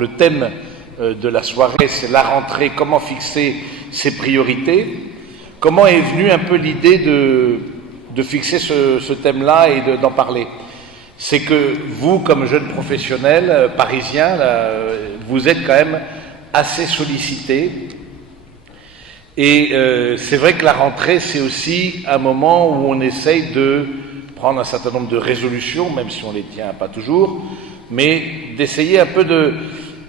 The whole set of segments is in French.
Le thème de la soirée, c'est la rentrée, comment fixer ses priorités. Comment est venue un peu l'idée de fixer ce thème-là et d'en parler? C'est que vous, comme jeune professionnel parisien, là, vous êtes quand même assez sollicité. Et c'est vrai que la rentrée, c'est aussi un moment où on essaye de prendre un certain nombre de résolutions, même si on les tient pas toujours, mais d'essayer un peu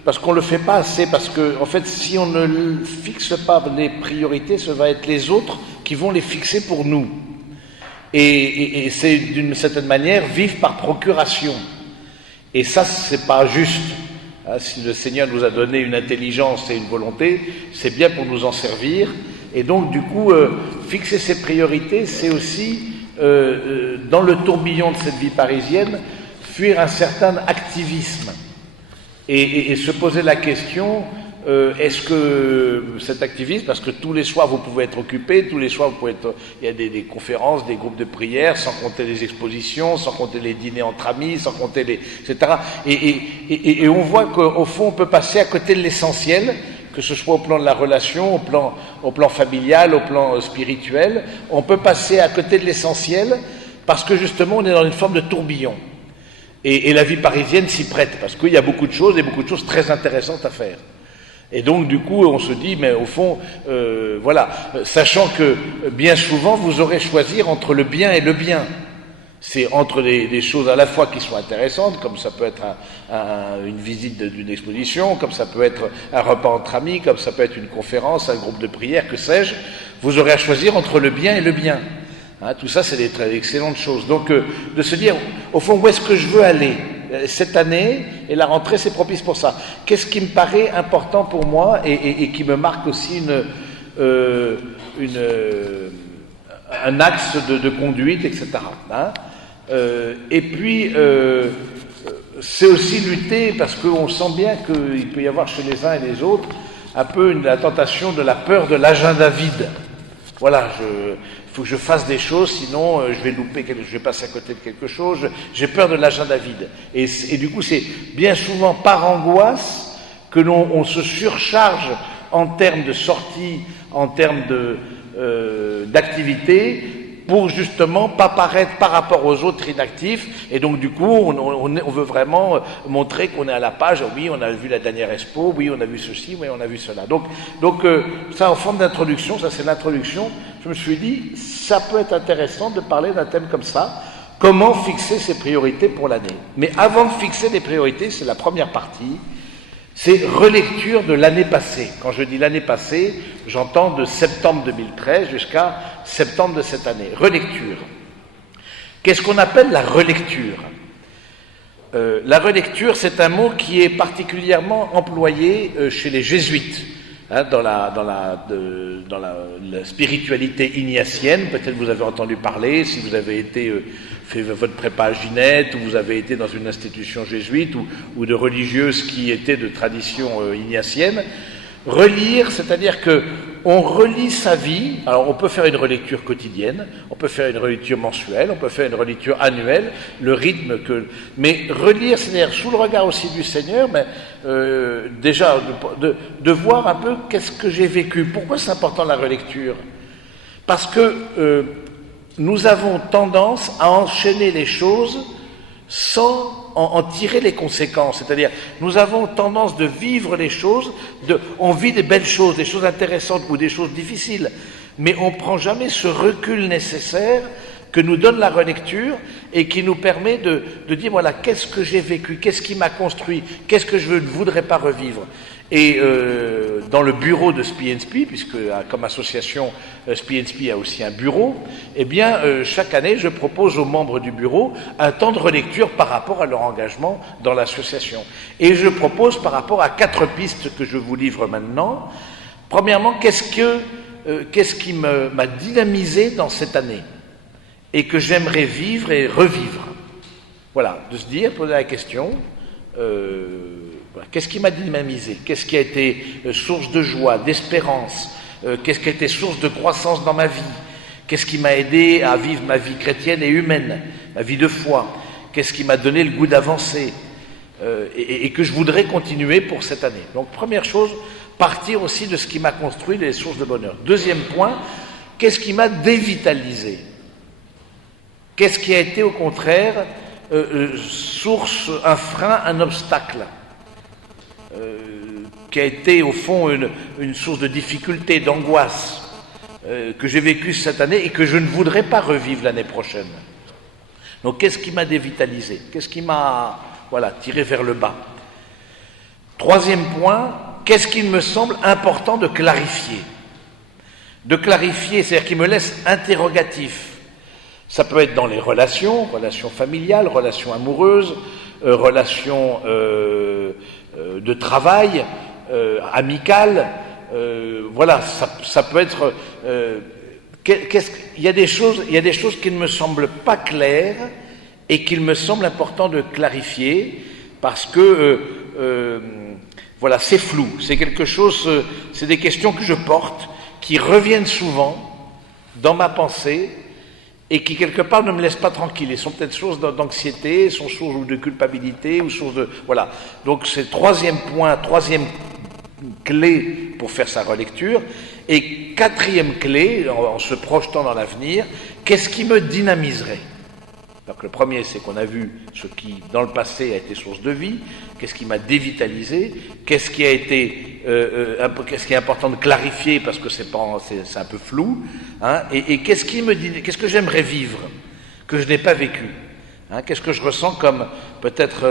parce qu'on le fait pas assez, parce que en fait, si on ne fixe pas les priorités, ce va être les autres qui vont les fixer pour nous. Et c'est d'une certaine manière vivre par procuration. Et ça, c'est pas juste. Si le Seigneur nous a donné une intelligence et une volonté, c'est bien pour nous en servir. Et donc, du coup, fixer ses priorités, c'est aussi, dans le tourbillon de cette vie parisienne, fuir un certain activisme. Et se poser la question, est-ce que cet activisme, parce que tous les soirs vous pouvez être occupé, tous les soirs vous pouvez être, il y a des conférences, des groupes de prière, sans compter les expositions, sans compter les dîners entre amis, sans compter les, etc. Et on voit qu'au fond on peut passer à côté de l'essentiel, que ce soit au plan de la relation, au plan familial, au plan spirituel, on peut passer à côté de l'essentiel parce que justement on est dans une forme de tourbillon. Et la vie parisienne s'y prête, parce qu'il y a beaucoup de choses et beaucoup de choses très intéressantes à faire. Et donc, du coup, on se dit, mais au fond, voilà, sachant que bien souvent, vous aurez choisi entre le bien et le bien. C'est entre des choses à la fois qui sont intéressantes, comme ça peut être une visite d'une exposition, comme ça peut être un repas entre amis, comme ça peut être une conférence, un groupe de prière, que sais-je. Vous aurez à choisir entre le bien et le bien. Tout ça, c'est des très excellentes choses. Donc, de se dire, au fond, où est-ce que je veux aller cette année, et la rentrée, c'est propice pour ça. Qu'est-ce qui me paraît important pour moi et qui me marque aussi un axe de conduite, etc. Et puis, c'est aussi lutter, parce qu'on sent bien qu'il peut y avoir chez les uns et les autres un peu la tentation de la peur de l'agenda vide. Voilà, il faut que je fasse des choses, sinon je vais louper, je vais passer à côté de quelque chose. J'ai peur de l'agenda vide. Et du coup, c'est bien souvent par angoisse que l'on se surcharge en termes de sortie, en termes d'activité, pour justement pas paraître par rapport aux autres inactifs. Et donc du coup, on veut vraiment montrer qu'on est à la page. Oui, on a vu la dernière expo, oui, on a vu ceci, oui, on a vu cela. Donc ça, en forme d'introduction, ça c'est l'introduction, je me suis dit, ça peut être intéressant de parler d'un thème comme ça, comment fixer ses priorités pour l'année. Mais avant de fixer des priorités, c'est la première partie, c'est relecture de l'année passée. Quand je dis l'année passée, j'entends de septembre 2013 jusqu'à septembre de cette année. Relecture. Qu'est-ce qu'on appelle la relecture? La relecture, c'est un mot qui est particulièrement employé chez les jésuites, dans la spiritualité ignatienne. Peut-être vous avez entendu parler, si vous avez fait votre prépa à Ginette, ou vous avez été dans une institution jésuite, ou de religieuses qui étaient de tradition ignatienne. Relire, c'est-à-dire que on relit sa vie. Alors on peut faire une relecture quotidienne, on peut faire une relecture mensuelle, on peut faire une relecture annuelle, le rythme mais relire, c'est-à-dire sous le regard aussi du Seigneur, mais déjà de voir un peu qu'est-ce que j'ai vécu. Pourquoi c'est important la relecture? Parce que nous avons tendance à enchaîner les choses sans en tirer les conséquences. C'est-à-dire, nous avons tendance de vivre les choses, on vit des belles choses, des choses intéressantes ou des choses difficiles, mais on ne prend jamais ce recul nécessaire que nous donne la relecture et qui nous permet de dire, voilà, qu'est-ce que j'ai vécu, qu'est-ce qui m'a construit, qu'est-ce que je ne voudrais pas revivre. Et dans le bureau de Spi & Spi, puisque comme association Spi & Spi a aussi un bureau, eh bien chaque année je propose aux membres du bureau un temps de relecture par rapport à leur engagement dans l'association. Et je propose par rapport à 4 pistes que je vous livre maintenant. Premièrement, qu'est-ce qui m'a dynamisé dans cette année et que j'aimerais vivre et revivre. Voilà, de se dire, poser la question. Qu'est-ce qui m'a dynamisé? Qu'est-ce qui a été source de joie, d'espérance? Qu'est-ce qui a été source de croissance dans ma vie? Qu'est-ce qui m'a aidé à vivre ma vie chrétienne et humaine, ma vie de foi? Qu'est-ce qui m'a donné le goût d'avancer? et que je voudrais continuer pour cette année. Donc première chose, partir aussi de ce qui m'a construit les sources de bonheur. Deuxième point, qu'est-ce qui m'a dévitalisé? Qu'est-ce qui a été au contraire source, un frein, un obstacle, qui a été au fond une source de difficulté, d'angoisse, que j'ai vécu cette année et que je ne voudrais pas revivre l'année prochaine. Donc qu'est-ce qui m'a dévitalisé? Qu'est-ce qui m'a tiré vers le bas? Troisième point, qu'est-ce qu'il me semble important de clarifier? De clarifier, c'est-à-dire qui me laisse interrogatif. Ça peut être dans les relations familiales, relations amoureuses, relations de travail, amicales. Ça peut être. Il y a des choses qui ne me semblent pas claires et qu'il me semble important de clarifier parce que c'est flou. C'est quelque chose. C'est des questions que je porte qui reviennent souvent dans ma pensée et qui quelque part ne me laissent pas tranquille. Ils sont peut-être source d'anxiété, sont source de culpabilité ou source de Donc c'est troisième point, troisième clé pour faire sa relecture. Et quatrième clé, en se projetant dans l'avenir, qu'est-ce qui me dynamiserait? Donc le premier, c'est qu'on a vu ce qui, dans le passé, a été source de vie. Qu'est-ce qui m'a dévitalisé? Qu'est-ce qui est important de clarifier parce que c'est un peu flou, hein? Et qu'est-ce que j'aimerais vivre que je n'ai pas vécu, hein? Qu'est-ce que je ressens comme peut-être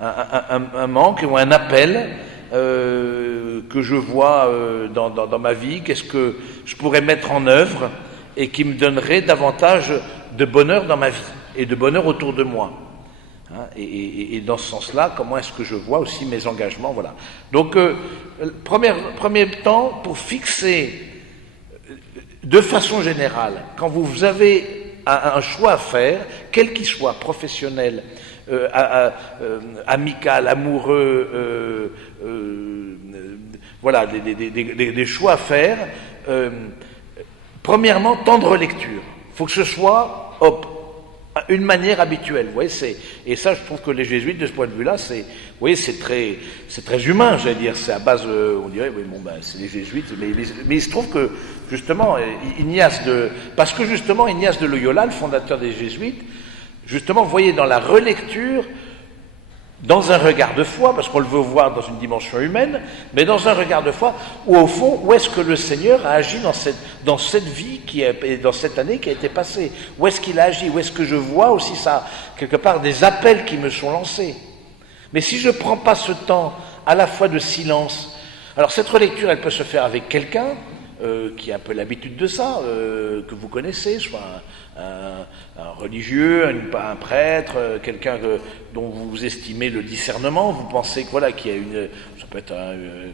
un manque ou un appel que je vois dans ma vie? Qu'est-ce que je pourrais mettre en œuvre et qui me donnerait davantage de bonheur dans ma vie et de bonheur autour de moi, hein? Et dans ce sens-là, comment est-ce que je vois aussi mes engagements? Voilà. Donc, premier temps, pour fixer de façon générale, quand vous avez un choix à faire, quel qu'il soit, professionnel, amical, amoureux, des choix à faire, premièrement, temps de relecture. Il faut que ce soit, une manière habituelle. Vous voyez, et ça, je trouve que les jésuites, de ce point de vue-là, c'est très humain, j'allais dire. C'est à base, on dirait, c'est les jésuites, mais il se trouve que, justement, parce que justement, Ignace de Loyola, le fondateur des jésuites, justement, vous voyez, dans la relecture, dans un regard de foi, parce qu'on le veut voir dans une dimension humaine, mais dans un regard de foi, où au fond, où est-ce que le Seigneur a agi dans cette vie dans cette année qui a été passée? Où est-ce qu'il a agi? Où est-ce que je vois aussi ça, quelque part, des appels qui me sont lancés? Mais si je ne prends pas ce temps à la fois de silence, alors cette relecture, elle peut se faire avec quelqu'un qui a un peu l'habitude de ça, que vous connaissez, soit un religieux, un prêtre, quelqu'un dont vous estimez le discernement, vous pensez que qu'il y a ça peut être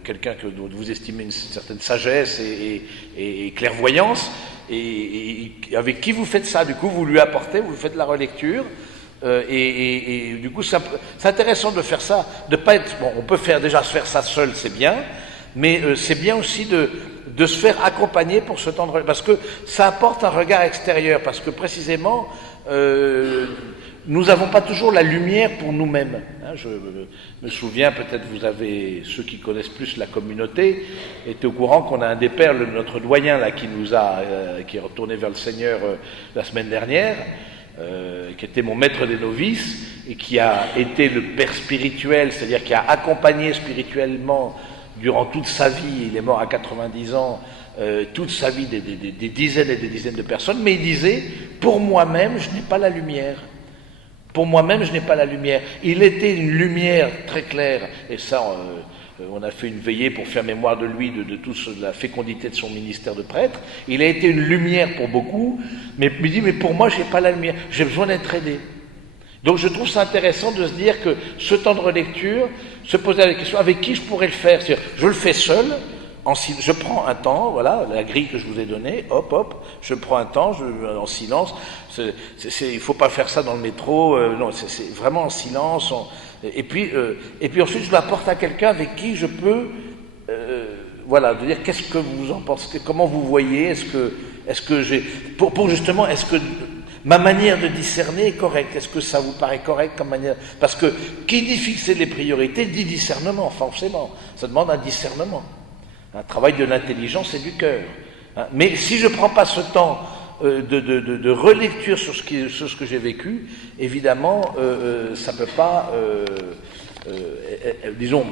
quelqu'un dont vous estimez une certaine sagesse et clairvoyance, et avec qui vous faites ça, du coup vous lui apportez, vous faites la relecture. Et du coup, c'est intéressant de faire ça, de pas être. Bon, on peut déjà se faire ça seul, c'est bien, mais c'est bien aussi de se faire accompagner pour ce temps de, parce que ça apporte un regard extérieur, parce que précisément, nous n'avons pas toujours la lumière pour nous-mêmes. Hein, je me souviens, peut-être ceux qui connaissent plus la communauté, étaient au courant qu'on a un des pères, notre doyen là, qui est retourné vers le Seigneur la semaine dernière. Qui était mon maître des novices et qui a été le père spirituel, c'est-à-dire qui a accompagné spirituellement durant toute sa vie, il est mort à 90 ans, toute sa vie des dizaines et des dizaines de personnes, mais il disait, pour moi-même, je n'ai pas la lumière. Pour moi-même, je n'ai pas la lumière. Il était une lumière très claire, et ça, on a fait une veillée pour faire mémoire de lui, de toute la fécondité de son ministère de prêtre. Il a été une lumière pour beaucoup, mais il dit, mais pour moi, je n'ai pas la lumière, j'ai besoin d'être aidé. Donc je trouve ça intéressant de se dire que ce temps de relecture, se poser la question, avec qui je pourrais le faire? C'est-à-dire, je le fais seul, je prends un temps, voilà, la grille que je vous ai donnée, hop, je prends un temps, en silence. Il ne faut pas faire ça dans le métro, non, c'est vraiment en silence. Et puis ensuite, je l'apporte à quelqu'un avec qui je peux, de dire qu'est-ce que vous en pensez, comment vous voyez, est-ce que j'ai, pour justement, Ma manière de discerner est correcte. Est-ce que ça vous paraît correct comme manière? Parce que qui dit fixer les priorités dit discernement, forcément. Ça demande un discernement, un travail de l'intelligence et du cœur. Mais si je ne prends pas ce temps de relecture sur ce que j'ai vécu, évidemment, ça ne peut pas, disons,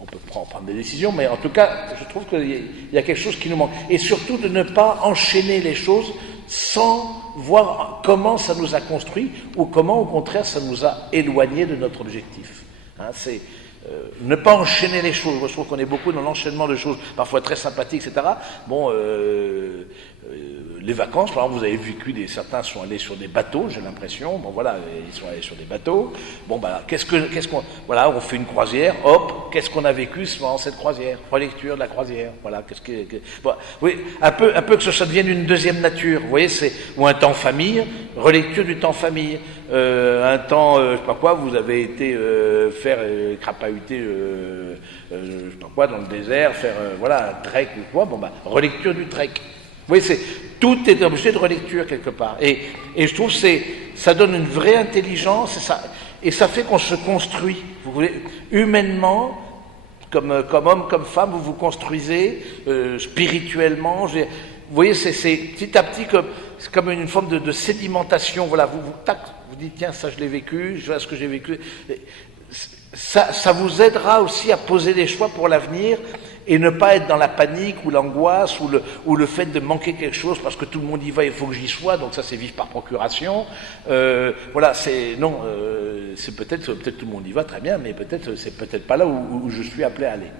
on peut prendre des décisions, mais en tout cas, je trouve qu'il y a quelque chose qui nous manque. Et surtout de ne pas enchaîner les choses sans voir comment ça nous a construit ou comment, au contraire, ça nous a éloignés de notre objectif. C'est ne pas enchaîner les choses. Moi, je trouve qu'on est beaucoup dans l'enchaînement de choses, parfois très sympathiques, etc. Bon, les vacances, par exemple, vous avez vécu, certains sont allés sur des bateaux, j'ai l'impression. Bon, voilà, ils sont allés sur des bateaux. Bon, bah, voilà, on fait une croisière, hop, qu'est-ce qu'on a vécu pendant cette croisière? Relecture de la croisière, voilà, bon, oui, un peu que ça devienne une deuxième nature, vous voyez, ou un temps famille, relecture du temps famille, un temps, je sais pas quoi, vous avez été faire crapahuter, je sais pas quoi, dans le désert, faire, voilà, un trek ou quoi, bon, bah, relecture du trek. Vous voyez, tout est objet de relecture quelque part. Et je trouve que ça donne une vraie intelligence et ça fait qu'on se construit. Vous voulez, humainement, comme homme, comme femme, vous vous construisez spirituellement. Vous voyez, c'est petit à petit c'est comme une forme de sédimentation. Voilà, vous dites, tiens, ça je l'ai vécu, je vois ce que j'ai vécu. Ça vous aidera aussi à poser des choix pour l'avenir et ne pas être dans la panique ou l'angoisse ou le fait de manquer quelque chose parce que tout le monde y va, il faut que j'y sois, donc ça c'est vivre par procuration. Voilà, c'est peut-être tout le monde y va, très bien, mais c'est peut-être pas là où je suis appelé à aller.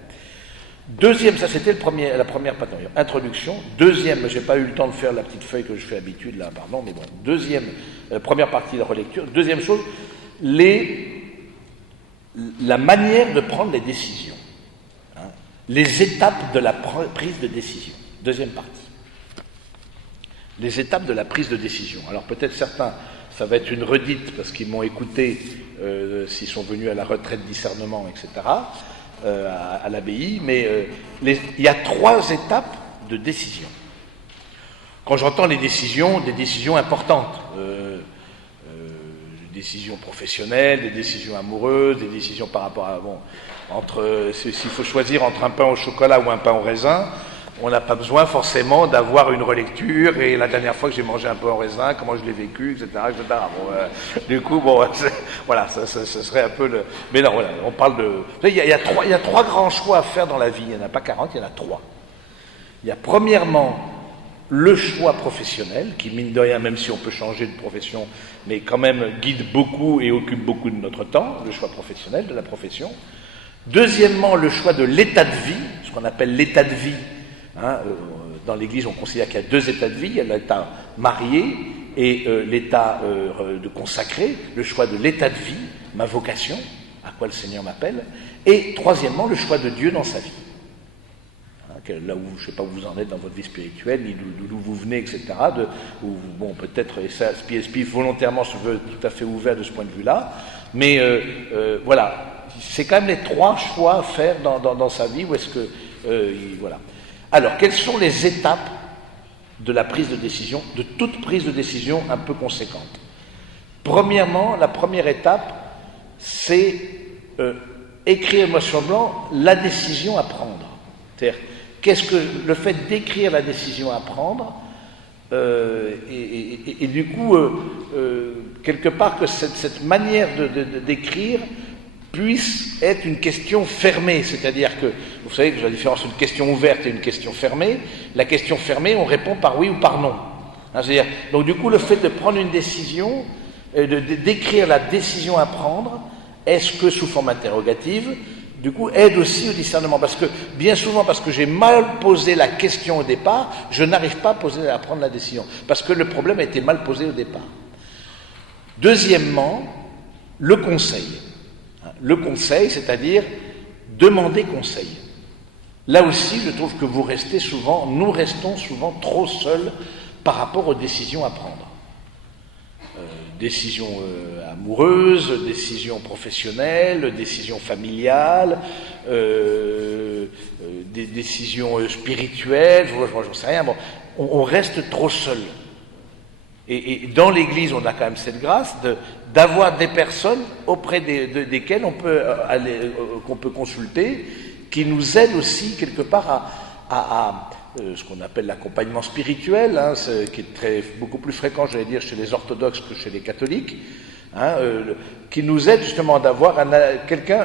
Deuxième, ça c'était la première introduction. Deuxième, j'ai pas eu le temps de faire la petite feuille que je fais d'habitude là, pardon, mais bon. Deuxième, première partie de la relecture. Deuxième chose, la manière de prendre les décisions. Les étapes de la prise de décision. Deuxième partie. Les étapes de la prise de décision. Alors peut-être certains, ça va être une redite parce qu'ils m'ont écouté s'ils sont venus à la retraite discernement, etc., à l'abbaye, mais il y a 3 étapes de décision. Quand j'entends des décisions importantes, des décisions professionnelles, des décisions amoureuses, des décisions par rapport à... Bon, s'il faut choisir entre un pain au chocolat ou un pain au raisin, on n'a pas besoin forcément d'avoir une relecture et la dernière fois que j'ai mangé un pain au raisin, comment je l'ai vécu, etc. Bon, du coup, bon, voilà, ça serait un peu le... Mais non, voilà, on parle de... Il y a 3 grands choix à faire dans la vie, il n'y en a pas 40, il y en a 3. Il y a premièrement le choix professionnel, qui mine de rien, même si on peut changer de profession, mais quand même guide beaucoup et occupe beaucoup de notre temps, le choix professionnel, de la profession. Deuxièmement, le choix de l'état de vie, ce qu'on appelle l'état de vie. Dans l'Église, on considère qu'il y a 2 états de vie, il y a l'état marié et l'état de consacré, le choix de l'état de vie, ma vocation, à quoi le Seigneur m'appelle, et troisièmement, le choix de Dieu dans sa vie. Là où, je ne sais pas où vous en êtes dans votre vie spirituelle, ni d'où vous venez, etc. Bon, peut-être, et ça, PSP volontairement se veut tout à fait ouvert de ce point de vue-là, mais voilà, c'est quand même les 3 choix à faire dans sa vie, où est-ce que... voilà. Alors, quelles sont les étapes de la prise de décision, de toute prise de décision un peu conséquente? Premièrement, la première étape, c'est écrire noir sur blanc la décision à prendre. C'est-à-dire, qu'est-ce que le fait d'écrire la décision à prendre, et du coup, quelque part que cette manière d'écrire puisse être une question fermée, c'est-à-dire que, vous savez que la différence entre une question ouverte et une question fermée, la question fermée, on répond par oui ou par non. C'est-à-dire, donc du coup, le fait de prendre une décision, d'écrire la décision à prendre, est-ce que sous forme interrogative, du coup, aide aussi au discernement, parce que, bien souvent, parce que j'ai mal posé la question au départ, je n'arrive pas à prendre la décision, parce que le problème a été mal posé au départ. Deuxièmement, le conseil. Le conseil, c'est-à-dire demander conseil. Là aussi, je trouve que nous restons souvent trop seuls par rapport aux décisions à prendre. Décisions amoureuses, décisions professionnelles, décisions familiales, des décisions spirituelles, j'en sais rien. Bon, on reste trop seul. Et dans l'Église, on a quand même cette grâce d'avoir des personnes auprès desquelles on peut aller, qu'on peut consulter, qui nous aident aussi quelque part à ce qu'on appelle l'accompagnement spirituel, hein, qui est beaucoup plus fréquent, j'allais dire, chez les orthodoxes que chez les catholiques, hein, qui nous aide justement d'avoir quelqu'un,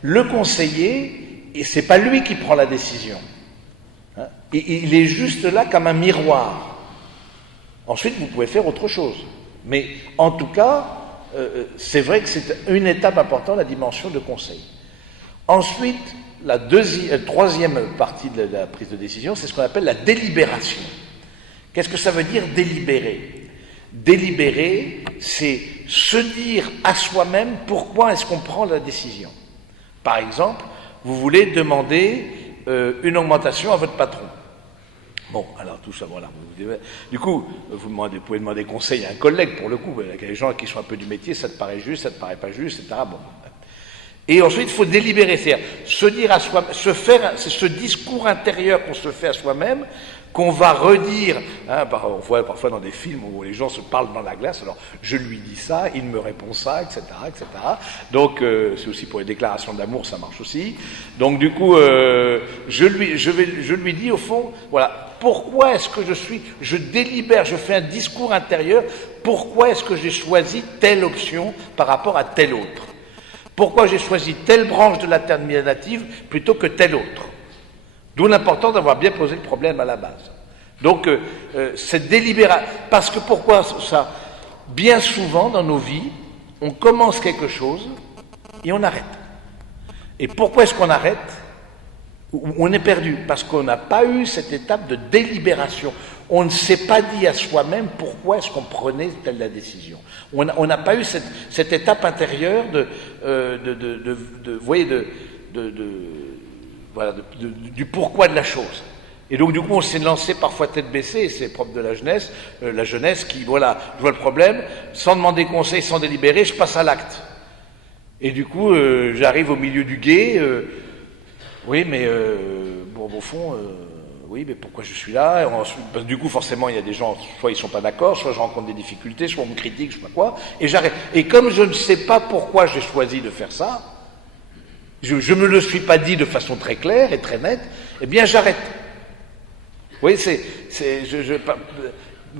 le conseiller, et c'est pas lui qui prend la décision. Hein, il est juste là comme un miroir. Ensuite, vous pouvez faire autre chose. Mais en tout cas, c'est vrai que c'est une étape importante, la dimension de conseil. Ensuite, la troisième partie de la prise de décision, c'est ce qu'on appelle la délibération. Qu'est-ce que ça veut dire délibérer? Délibérer, c'est se dire à soi-même pourquoi est-ce qu'on prend la décision. Par exemple, vous voulez demander une augmentation à votre patron. Bon, alors tout ça, voilà. Du coup, vous pouvez demander conseil à un collègue, pour le coup. Il y a des gens qui sont un peu du métier, ça te paraît juste, ça te paraît pas juste, etc. Bon. Et ensuite, il faut délibérer, c'est-à-dire se dire à soi, c'est ce discours intérieur qu'on se fait à soi-même, qu'on va redire, hein, on voit parfois dans des films où les gens se parlent dans la glace, alors je lui dis ça, il me répond ça, etc., etc. Donc c'est aussi pour les déclarations d'amour, ça marche aussi. Donc du coup, je lui dis au fond, voilà, pourquoi est-ce que je délibère, je fais un discours intérieur, pourquoi est-ce que j'ai choisi telle option par rapport à telle autre? Pourquoi j'ai choisi telle branche de l'alternative plutôt que telle autre? D'où l'importance d'avoir bien posé le problème à la base. Donc, cette délibération... Parce que pourquoi ça? Bien souvent, dans nos vies, on commence quelque chose et on arrête. Et pourquoi est-ce qu'on arrête? On est perdu, parce qu'on n'a pas eu cette étape de délibération. On ne s'est pas dit à soi-même pourquoi est-ce qu'on prenait telle la décision. On n'a pas eu cette étape intérieure du pourquoi de la chose. Et donc du coup on s'est lancé parfois tête baissée, et c'est propre de la jeunesse qui, voilà, je vois le problème, sans demander conseil, sans délibérer, je passe à l'acte. Et du coup j'arrive au milieu du gué, oui mais bon au fond... oui, mais pourquoi je suis là? Ensuite, du coup, forcément, il y a des gens, soit ils ne sont pas d'accord, soit je rencontre des difficultés, soit on me critique, je ne sais pas quoi, et j'arrête. Et comme je ne sais pas pourquoi j'ai choisi de faire ça, je ne me le suis pas dit de façon très claire et très nette, eh bien j'arrête. Oui,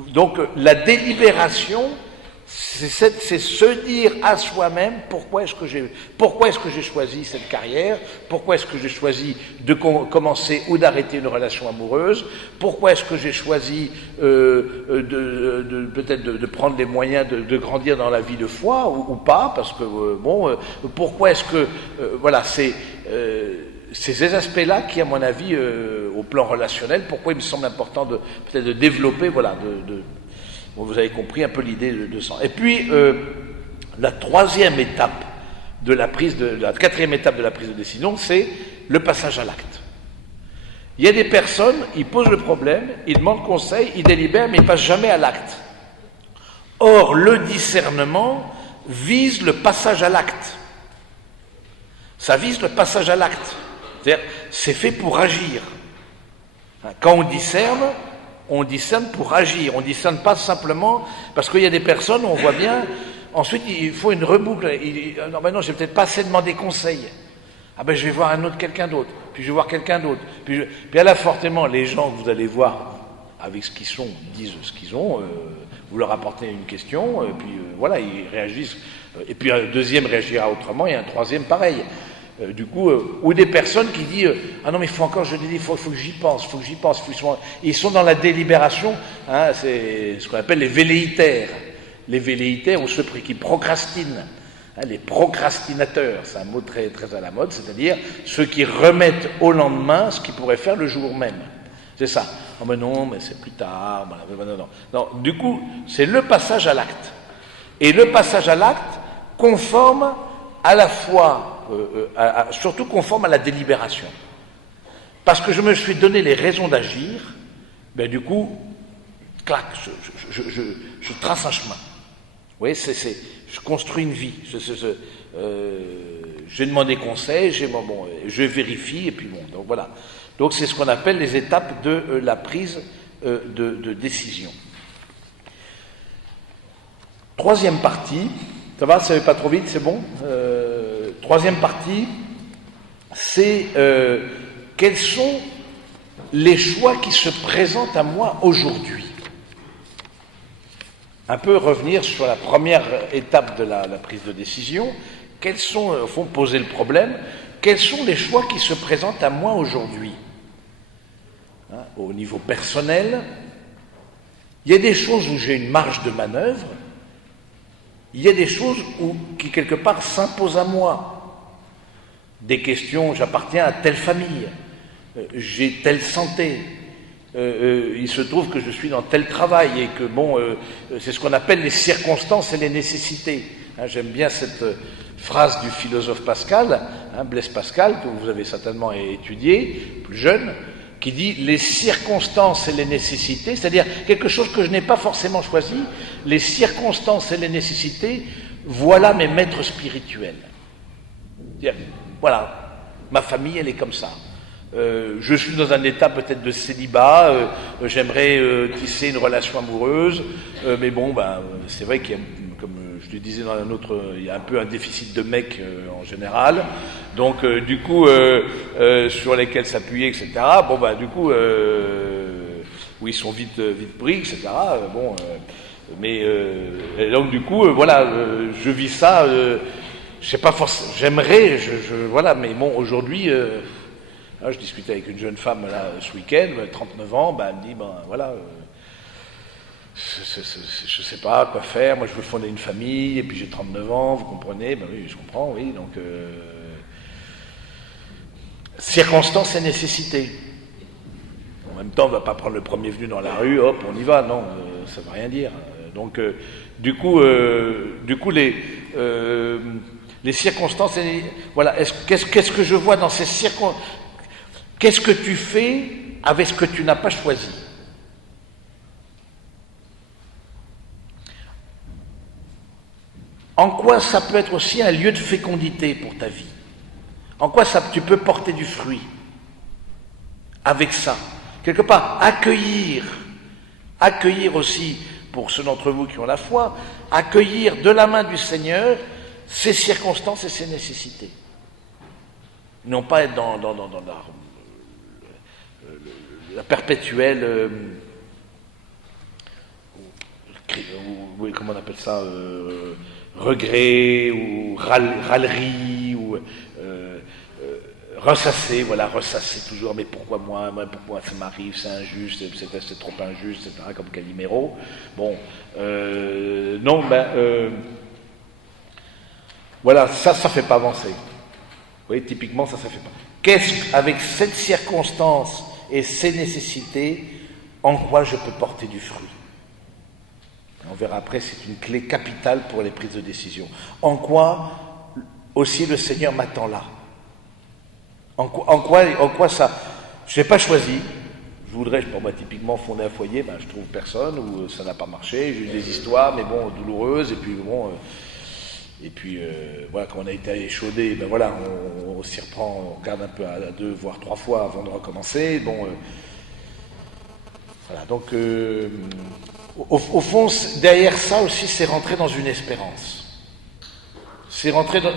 donc la délibération, c'est se dire à soi-même pourquoi est-ce que j'ai choisi cette carrière, pourquoi est-ce que j'ai choisi de commencer ou d'arrêter une relation amoureuse, pourquoi est-ce que j'ai choisi peut-être de prendre les moyens de grandir dans la vie de foi ou pas, parce que pourquoi est-ce que voilà, c'est ces aspects-là qui, à mon avis, au plan relationnel, pourquoi il me semble important peut-être de développer, voilà, bon, vous avez compris un peu l'idée de ça. Et puis, la quatrième étape de la prise de décision, c'est le passage à l'acte. Il y a des personnes, ils posent le problème, ils demandent conseil, ils délibèrent, mais ils ne passent jamais à l'acte. Or, le discernement vise le passage à l'acte. Ça vise le passage à l'acte. C'est-à-dire, c'est fait pour agir. Quand on discerne pour agir, on ne discerne pas simplement, parce qu'il y a des personnes, on voit bien, ensuite il faut une reboucle, non ben non, j'ai peut-être pas assez demandé conseil, ah ben je vais voir quelqu'un d'autre, puis je vais voir quelqu'un d'autre, puis là fortement, les gens que vous allez voir, avec ce qu'ils sont, disent ce qu'ils ont, vous leur apportez une question, puis voilà, ils réagissent, et puis un deuxième réagira autrement, et un troisième pareil. Du coup, ou des personnes qui disent ah non mais il faut encore, je dis, il faut que j'y pense, ils sont dans la délibération, hein, c'est ce qu'on appelle les velléitaires. Les velléitaires, ou ceux qui procrastinent, hein, les procrastinateurs, c'est un mot très, très à la mode, c'est-à-dire ceux qui remettent au lendemain ce qu'ils pourraient faire le jour même. C'est ça. Oh mais non, mais c'est plus tard. Non. Du coup, c'est le passage à l'acte. Et le passage à l'acte conforme à la fois surtout conforme à la délibération. Parce que je me suis donné les raisons d'agir, ben du coup, clac, je trace un chemin. Vous voyez, je construis une vie. J'ai demandé conseil, je vérifie, et puis bon, donc voilà. Donc c'est ce qu'on appelle les étapes de la prise de décision. Troisième partie, ça va, ça va pas trop vite, c'est bon. Troisième partie, c'est quels sont les choix qui se présentent à moi aujourd'hui. Un peu revenir sur la première étape de la prise de décision. Quels sont, au fond, poser le problème, quels sont les choix qui se présentent à moi aujourd'hui, hein, au niveau personnel. Il y a des choses où j'ai une marge de manœuvre, il y a des choses qui quelque part s'imposent à moi. Des questions, j'appartiens à telle famille, j'ai telle santé, il se trouve que je suis dans tel travail et que bon, c'est ce qu'on appelle les circonstances et les nécessités. Hein, j'aime bien cette phrase du philosophe Pascal, hein, Blaise Pascal, que vous avez certainement étudié, plus jeune, qui dit les circonstances et les nécessités, c'est-à-dire quelque chose que je n'ai pas forcément choisi, les circonstances et les nécessités, voilà mes maîtres spirituels. Voilà, ma famille, elle est comme ça. Je suis dans un état peut-être de célibat, j'aimerais tisser une relation amoureuse, mais bon, c'est vrai qu'il y a, comme je le disais dans un autre, il y a un peu un déficit de mecs en général, donc du coup, sur lesquels s'appuyer, etc. Bon, du coup, où ils sont vite pris, etc. Mais donc du coup, voilà, je vis ça. Je sais pas forcément. J'aimerais, voilà, mais bon, aujourd'hui. Là, je discutais avec une jeune femme là, ce week-end, 39 ans, elle me dit, voilà, je sais pas quoi faire, moi je veux fonder une famille, et puis j'ai 39 ans, vous comprenez? Oui, je comprends, oui, donc... circonstances et nécessités. En même temps, on ne va pas prendre le premier venu dans la rue, hop, on y va, non, ça ne veut rien dire. Donc, du coup, les circonstances, voilà, qu'est-ce que je vois dans ces circonstances? Qu'est-ce que tu fais avec ce que tu n'as pas choisi? En quoi ça peut être aussi un lieu de fécondité pour ta vie? En quoi tu peux porter du fruit avec ça? Quelque part, accueillir aussi, pour ceux d'entre vous qui ont la foi, accueillir de la main du Seigneur ses circonstances et ses nécessités. Non pas être dans la perpétuelle, comment on appelle ça, regret ou râlerie ou ressasser toujours, mais pourquoi moi, pourquoi ça m'arrive, c'est injuste, c'est trop injuste, etc., comme Calimero. Bon, non, voilà, ça fait pas avancer. Vous voyez, typiquement, ça fait pas. Avec cette circonstance et ces nécessités, en quoi je peux porter du fruit? On verra après, c'est une clé capitale pour les prises de décision. En quoi aussi le Seigneur m'attend là? En quoi ça? Je n'ai pas choisi. Je voudrais, pour moi, typiquement fonder un foyer, je trouve personne, ou ça n'a pas marché, j'ai eu des histoires, mais bon, douloureuses, et puis bon... voilà, quand on a été échaudé, voilà, on s'y reprend, on regarde un peu à 2, voire 3 fois avant de recommencer. Bon, voilà, donc au fond, derrière ça aussi, c'est rentrer dans une espérance. Il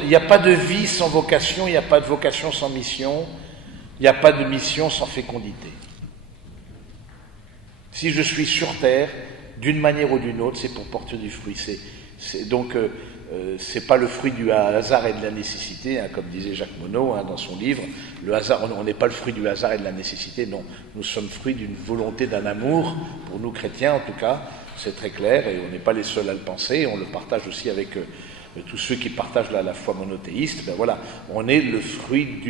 n'y a pas de vie sans vocation, il n'y a pas de vocation sans mission, il n'y a pas de mission sans fécondité. Si je suis sur terre, d'une manière ou d'une autre, c'est pour porter du fruit. Donc, c'est pas le fruit du hasard et de la nécessité, hein, comme disait Jacques Monod dans son livre. Le hasard, on n'est pas le fruit du hasard et de la nécessité, non. Nous sommes fruits d'une volonté, d'un amour, pour nous chrétiens en tout cas, c'est très clair, et on n'est pas les seuls à le penser, on le partage aussi avec tous ceux qui partagent la foi monothéiste. Voilà, on est le fruit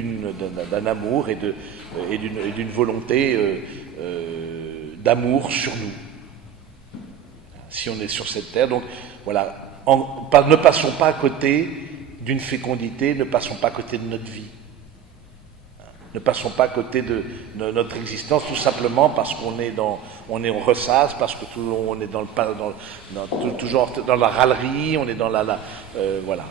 d'un amour et d'une volonté d'amour sur nous. Si on est sur cette terre, donc voilà. Ne passons pas à côté d'une fécondité, ne passons pas à côté de notre vie. Ne passons pas à côté de notre existence, tout simplement parce qu'on est on ressasse, parce que on est toujours dans la râlerie, on est dans voilà.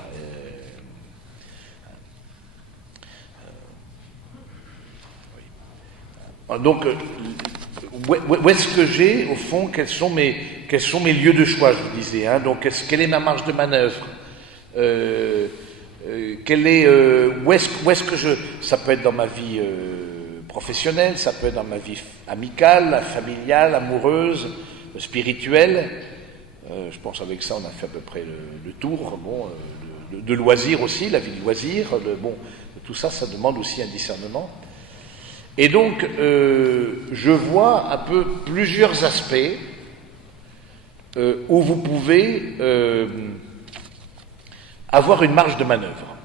Donc, où est-ce que j'ai, au fond, quels sont mes lieux de choix, je vous disais, hein, donc quelle est ma marge de manœuvre, où est-ce que ça peut être dans ma vie professionnelle, ça peut être dans ma vie amicale, familiale, amoureuse, spirituelle. Je pense avec ça on a fait à peu près le tour. Bon, de loisirs aussi, la vie de loisirs. Tout ça, ça demande aussi un discernement. Et donc, je vois un peu plusieurs aspects où vous pouvez avoir une marge de manœuvre.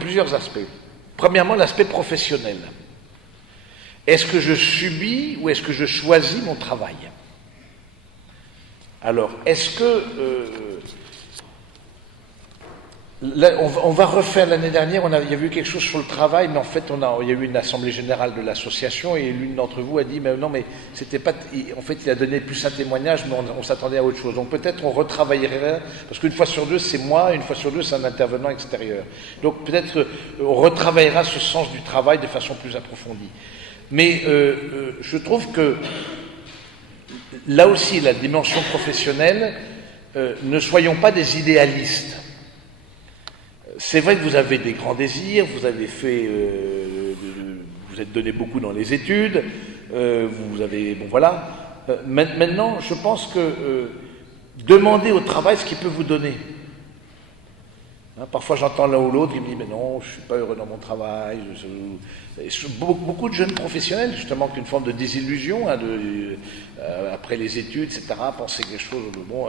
Plusieurs aspects. Premièrement, l'aspect professionnel. Est-ce que je subis ou est-ce que je choisis mon travail? Alors, est-ce que... là, on va refaire l'année dernière, il y a eu quelque chose sur le travail, mais en fait, il y a eu une assemblée générale de l'association et l'une d'entre vous a dit, mais non, mais c'était pas... En fait, il a donné plus un témoignage, mais on s'attendait à autre chose. Donc peut-être on retravaillerait, parce qu'une fois sur deux, c'est moi, une fois sur deux, c'est un intervenant extérieur. Donc peut-être on retravaillera ce sens du travail de façon plus approfondie. Mais je trouve que là aussi, la dimension professionnelle, ne soyons pas des idéalistes. C'est vrai que vous avez des grands désirs, vous avez fait, vous êtes donné beaucoup dans les études, vous avez, bon voilà. Maintenant, je pense que demandez au travail ce qu'il peut vous donner. Hein, parfois, j'entends l'un ou l'autre qui me dit, mais non, je suis pas heureux dans mon travail. Beaucoup de jeunes professionnels, justement, qu'une forme de désillusion, hein, après les études, etc., penser quelque chose, bon,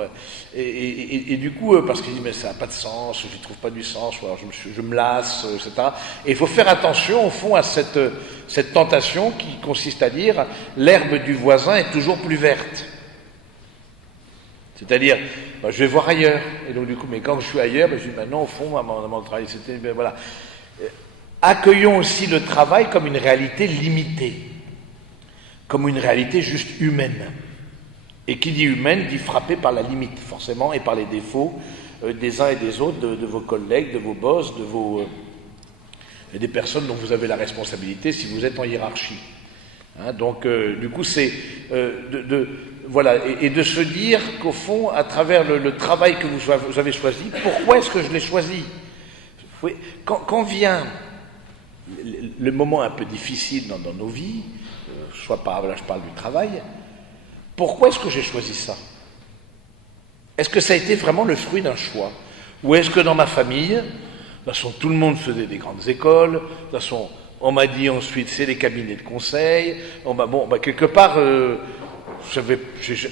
et du coup, parce qu'ils disent, mais ça n'a pas de sens, je ne trouve pas du sens, ou alors je me lasse, etc. Et il faut faire attention, au fond, à cette tentation qui consiste à dire, l'herbe du voisin est toujours plus verte. C'est-à-dire, je vais voir ailleurs. Et donc, du coup, mais quand je suis ailleurs, je dis, non, au fond, à mon travail, c'était, voilà. Accueillons aussi le travail comme une réalité limitée, comme une réalité juste humaine. Et qui dit humaine, dit frappée par la limite, forcément, et par les défauts des uns et des autres, de vos collègues, de vos boss, des personnes dont vous avez la responsabilité si vous êtes en hiérarchie. Hein, donc, du coup, c'est voilà, et de se dire qu'au fond, à travers le travail que vous avez choisi, pourquoi est-ce que je l'ai choisi? Oui, quand vient le moment un peu difficile dans nos vies, là je parle du travail, pourquoi est-ce que j'ai choisi ça? Est-ce que ça a été vraiment le fruit d'un choix? Ou est-ce que dans ma famille, de toute façon tout le monde faisait des grandes écoles, de toute façon on m'a dit ensuite c'est les cabinets de conseil, quelque part,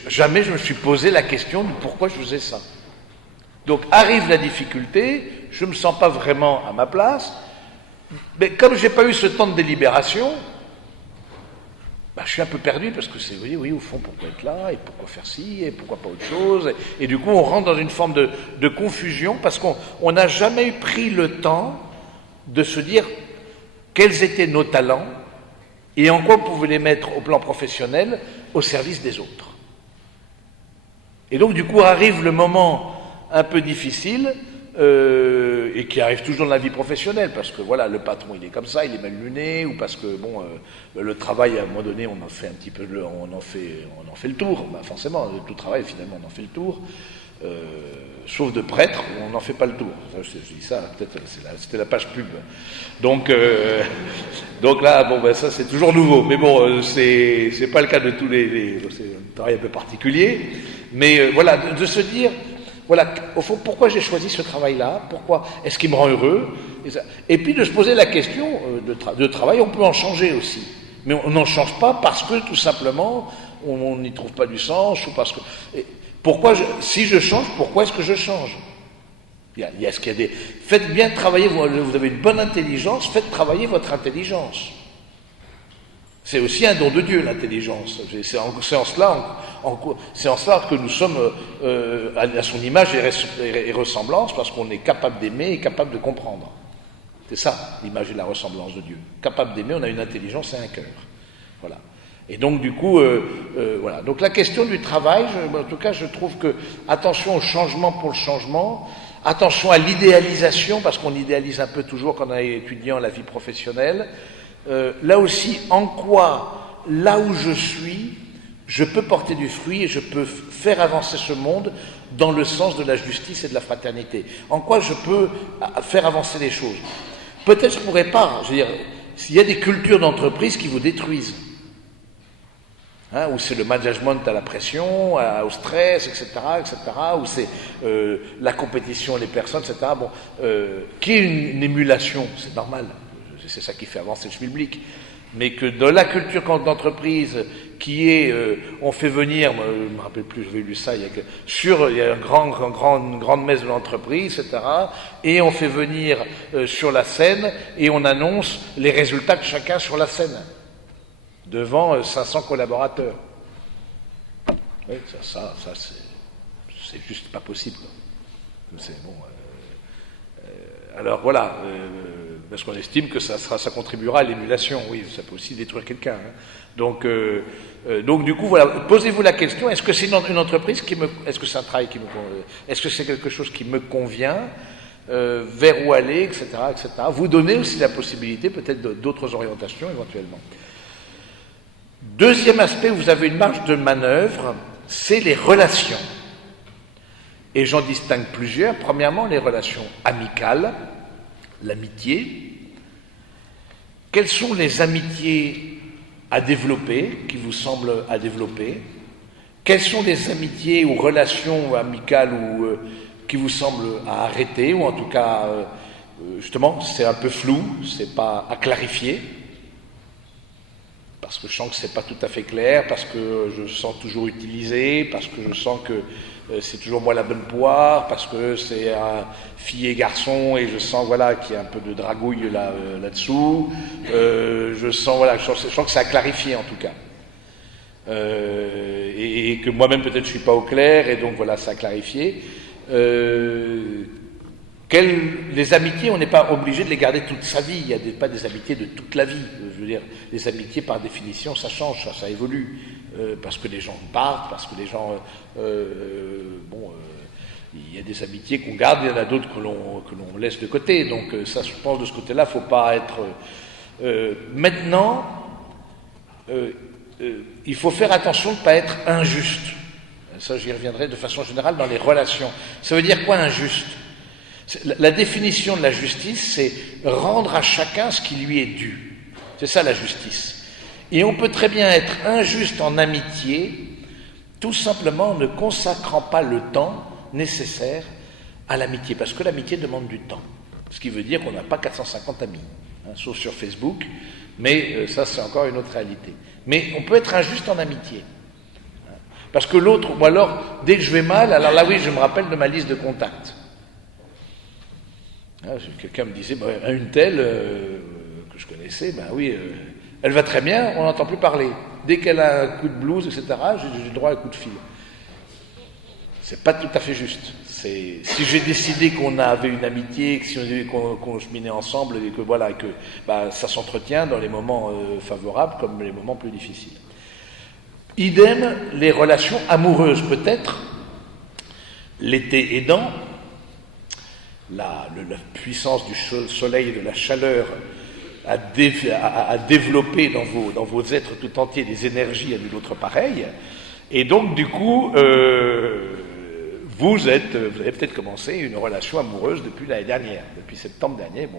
jamais je me suis posé la question de pourquoi je faisais ça. Donc arrive la difficulté, je ne me sens pas vraiment à ma place, mais comme je n'ai pas eu ce temps de délibération, je suis un peu perdu parce que c'est, oui, au fond, pourquoi être là, et pourquoi faire ci, et pourquoi pas autre chose, et du coup on rentre dans une forme de confusion parce qu'on n'a jamais pris le temps de se dire quels étaient nos talents et en quoi on pouvait les mettre au plan professionnel au service des autres. Et donc du coup arrive le moment un peu difficile et qui arrive toujours dans la vie professionnelle parce que voilà, le patron il est comme ça, il est mal luné, ou parce que le travail à un moment donné on en fait un petit peu, on en fait le tour, forcément tout travail finalement on en fait le tour, sauf de prêtre on n'en fait pas le tour. Je dis ça peut-être c'était la page pub. Donc là ça c'est toujours nouveau, mais bon c'est pas le cas de tous c'est un travail un peu particulier, mais voilà de se dire voilà, au fond, pourquoi j'ai choisi ce travail-là? Pourquoi est-ce qu'il me rend heureux? Et puis de se poser la question de travail, on peut en changer aussi. Mais on n'en change pas parce que, tout simplement, on n'y trouve pas du sens, ou parce que... si je change, pourquoi est-ce que je change? Faites bien travailler, vous avez une bonne intelligence, faites travailler votre intelligence. C'est aussi un don de Dieu, l'intelligence. C'est en cela que nous sommes à son image et ressemblance, parce qu'on est capable d'aimer et capable de comprendre. C'est ça, l'image et la ressemblance de Dieu. Capable d'aimer, on a une intelligence et un cœur. Voilà. Et donc, du coup, voilà. Donc, la question du travail, en tout cas, je trouve que, attention au changement pour le changement, attention à l'idéalisation, parce qu'on idéalise un peu toujours quand on est étudiant la vie professionnelle. là aussi, en quoi, là où je suis, je peux porter du fruit et je peux faire avancer ce monde dans le sens de la justice et de la fraternité. En quoi je peux faire avancer les choses. Peut-être je ne pourrais pas, je veux dire, s'il y a des cultures d'entreprise qui vous détruisent, où c'est le management à la pression, au stress, etc., où c'est la compétition, les personnes, etc., qui est une émulation, c'est normal, c'est ça qui fait avancer le schmilblick. Mais que dans la culture d'entreprise qui est, on fait venir, je ne me rappelle plus, j'avais lu ça, il y a une grande messe de l'entreprise, etc., et on fait venir sur la scène et on annonce les résultats de chacun sur la scène, devant 500 collaborateurs. Oui, ça c'est juste pas possible. C'est bon. Alors voilà, parce qu'on estime que ça contribuera à l'émulation. Oui, ça peut aussi détruire quelqu'un. Donc du coup, voilà, posez-vous la question, est-ce que c'est une entreprise est-ce que c'est un travail qui me convient, est-ce que c'est quelque chose qui me convient, vers où aller, etc., etc. Vous donnez aussi la possibilité peut-être d'autres orientations éventuellement. Deuxième aspect où vous avez une marge de manœuvre, c'est les relations. Et j'en distingue plusieurs. Premièrement, les relations amicales, l'amitié. Quelles sont les amitiés à développer, qui vous semblent à développer? Quelles sont les amitiés ou relations amicales qui vous semblent à arrêter, ou en tout cas, justement, c'est un peu flou, c'est pas à clarifier, parce que je sens que c'est pas tout à fait clair, parce que je sens toujours utilisé, parce que je sens que c'est toujours moi la bonne poire, parce que c'est un fille et garçon et je sens voilà qu'il y a un peu de dragouille là-dessous. Je sens que ça a clarifié en tout cas. Et que moi-même peut-être je suis pas au clair et donc voilà ça a clarifié. Les amitiés, on n'est pas obligé de les garder toute sa vie. Il n'y a pas des amitiés de toute la vie. Je veux dire, les amitiés, par définition, ça change, ça évolue. Parce que les gens partent, parce que les gens... il y a des amitiés qu'on garde, il y en a d'autres que l'on laisse de côté. Donc ça, je pense, de ce côté-là, il ne faut pas être... Maintenant, il faut faire attention de ne pas être injuste. Ça, j'y reviendrai de façon générale dans les relations. Ça veut dire quoi, injuste ? La définition de la justice, c'est rendre à chacun ce qui lui est dû. C'est ça la justice. Et on peut très bien être injuste en amitié, tout simplement en ne consacrant pas le temps nécessaire à l'amitié, parce que l'amitié demande du temps. Ce qui veut dire qu'on n'a pas 450 amis, sauf sur Facebook, mais ça c'est encore une autre réalité. Mais on peut être injuste en amitié. Parce que l'autre, ou alors, dès que je vais mal, alors là oui, je me rappelle de ma liste de contacts. Quelqu'un me disait, une telle que je connaissais, elle va très bien, on n'entend plus parler. Dès qu'elle a un coup de blues, etc., j'ai le droit à un coup de fil. C'est pas tout à fait juste. Si j'ai décidé qu'on avait une amitié, qu'on cheminait ensemble, et que voilà, ça s'entretient dans les moments favorables comme les moments plus difficiles. Idem, les relations amoureuses, peut-être, l'été aidant, la puissance du soleil et de la chaleur à développer dans vos êtres tout entiers des énergies à nul autre pareil. Et donc, du coup, vous avez peut-être commencé une relation amoureuse depuis l'année dernière, depuis septembre dernier,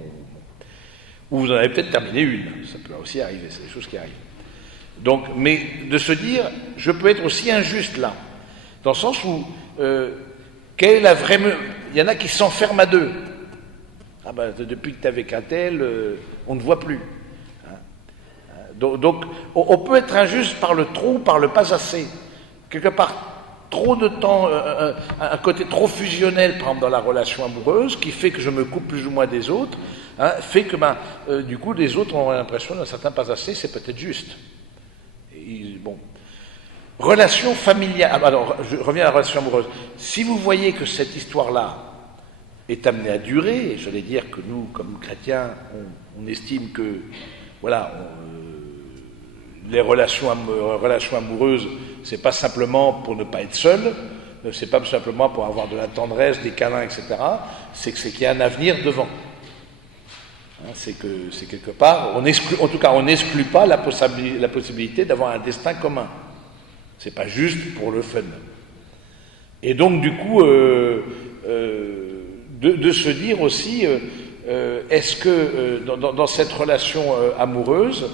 ou vous en avez peut-être terminé une. Ça peut aussi arriver, c'est des choses qui arrivent. Donc, mais de se dire, je peux être aussi injuste là, dans le sens où quelle est la vraie... Il y en a qui s'enferment à deux. Depuis que tu es avec un tel, on ne voit plus. Donc, on peut être injuste par le trop, par le pas assez. Quelque part, trop de temps, un côté trop fusionnel, par exemple, dans la relation amoureuse, qui fait que je me coupe plus ou moins des autres, fait que, du coup, les autres ont l'impression d'un certain pas assez, c'est peut-être juste. Relation familiale. Alors, je reviens à la relation amoureuse. Si vous voyez que cette histoire-là est amenée à durer, et j'allais dire que nous, comme chrétiens, on estime que, voilà, les relations amoureuses, c'est pas simplement pour ne pas être seul, c'est pas simplement pour avoir de la tendresse, des câlins, etc. C'est qu'il y a un avenir devant. C'est que c'est quelque part, en tout cas, on n'exclut pas la possibilité d'avoir un destin commun. C'est pas juste pour le fun. Et donc, du coup, de se dire aussi, est-ce que dans cette relation amoureuse,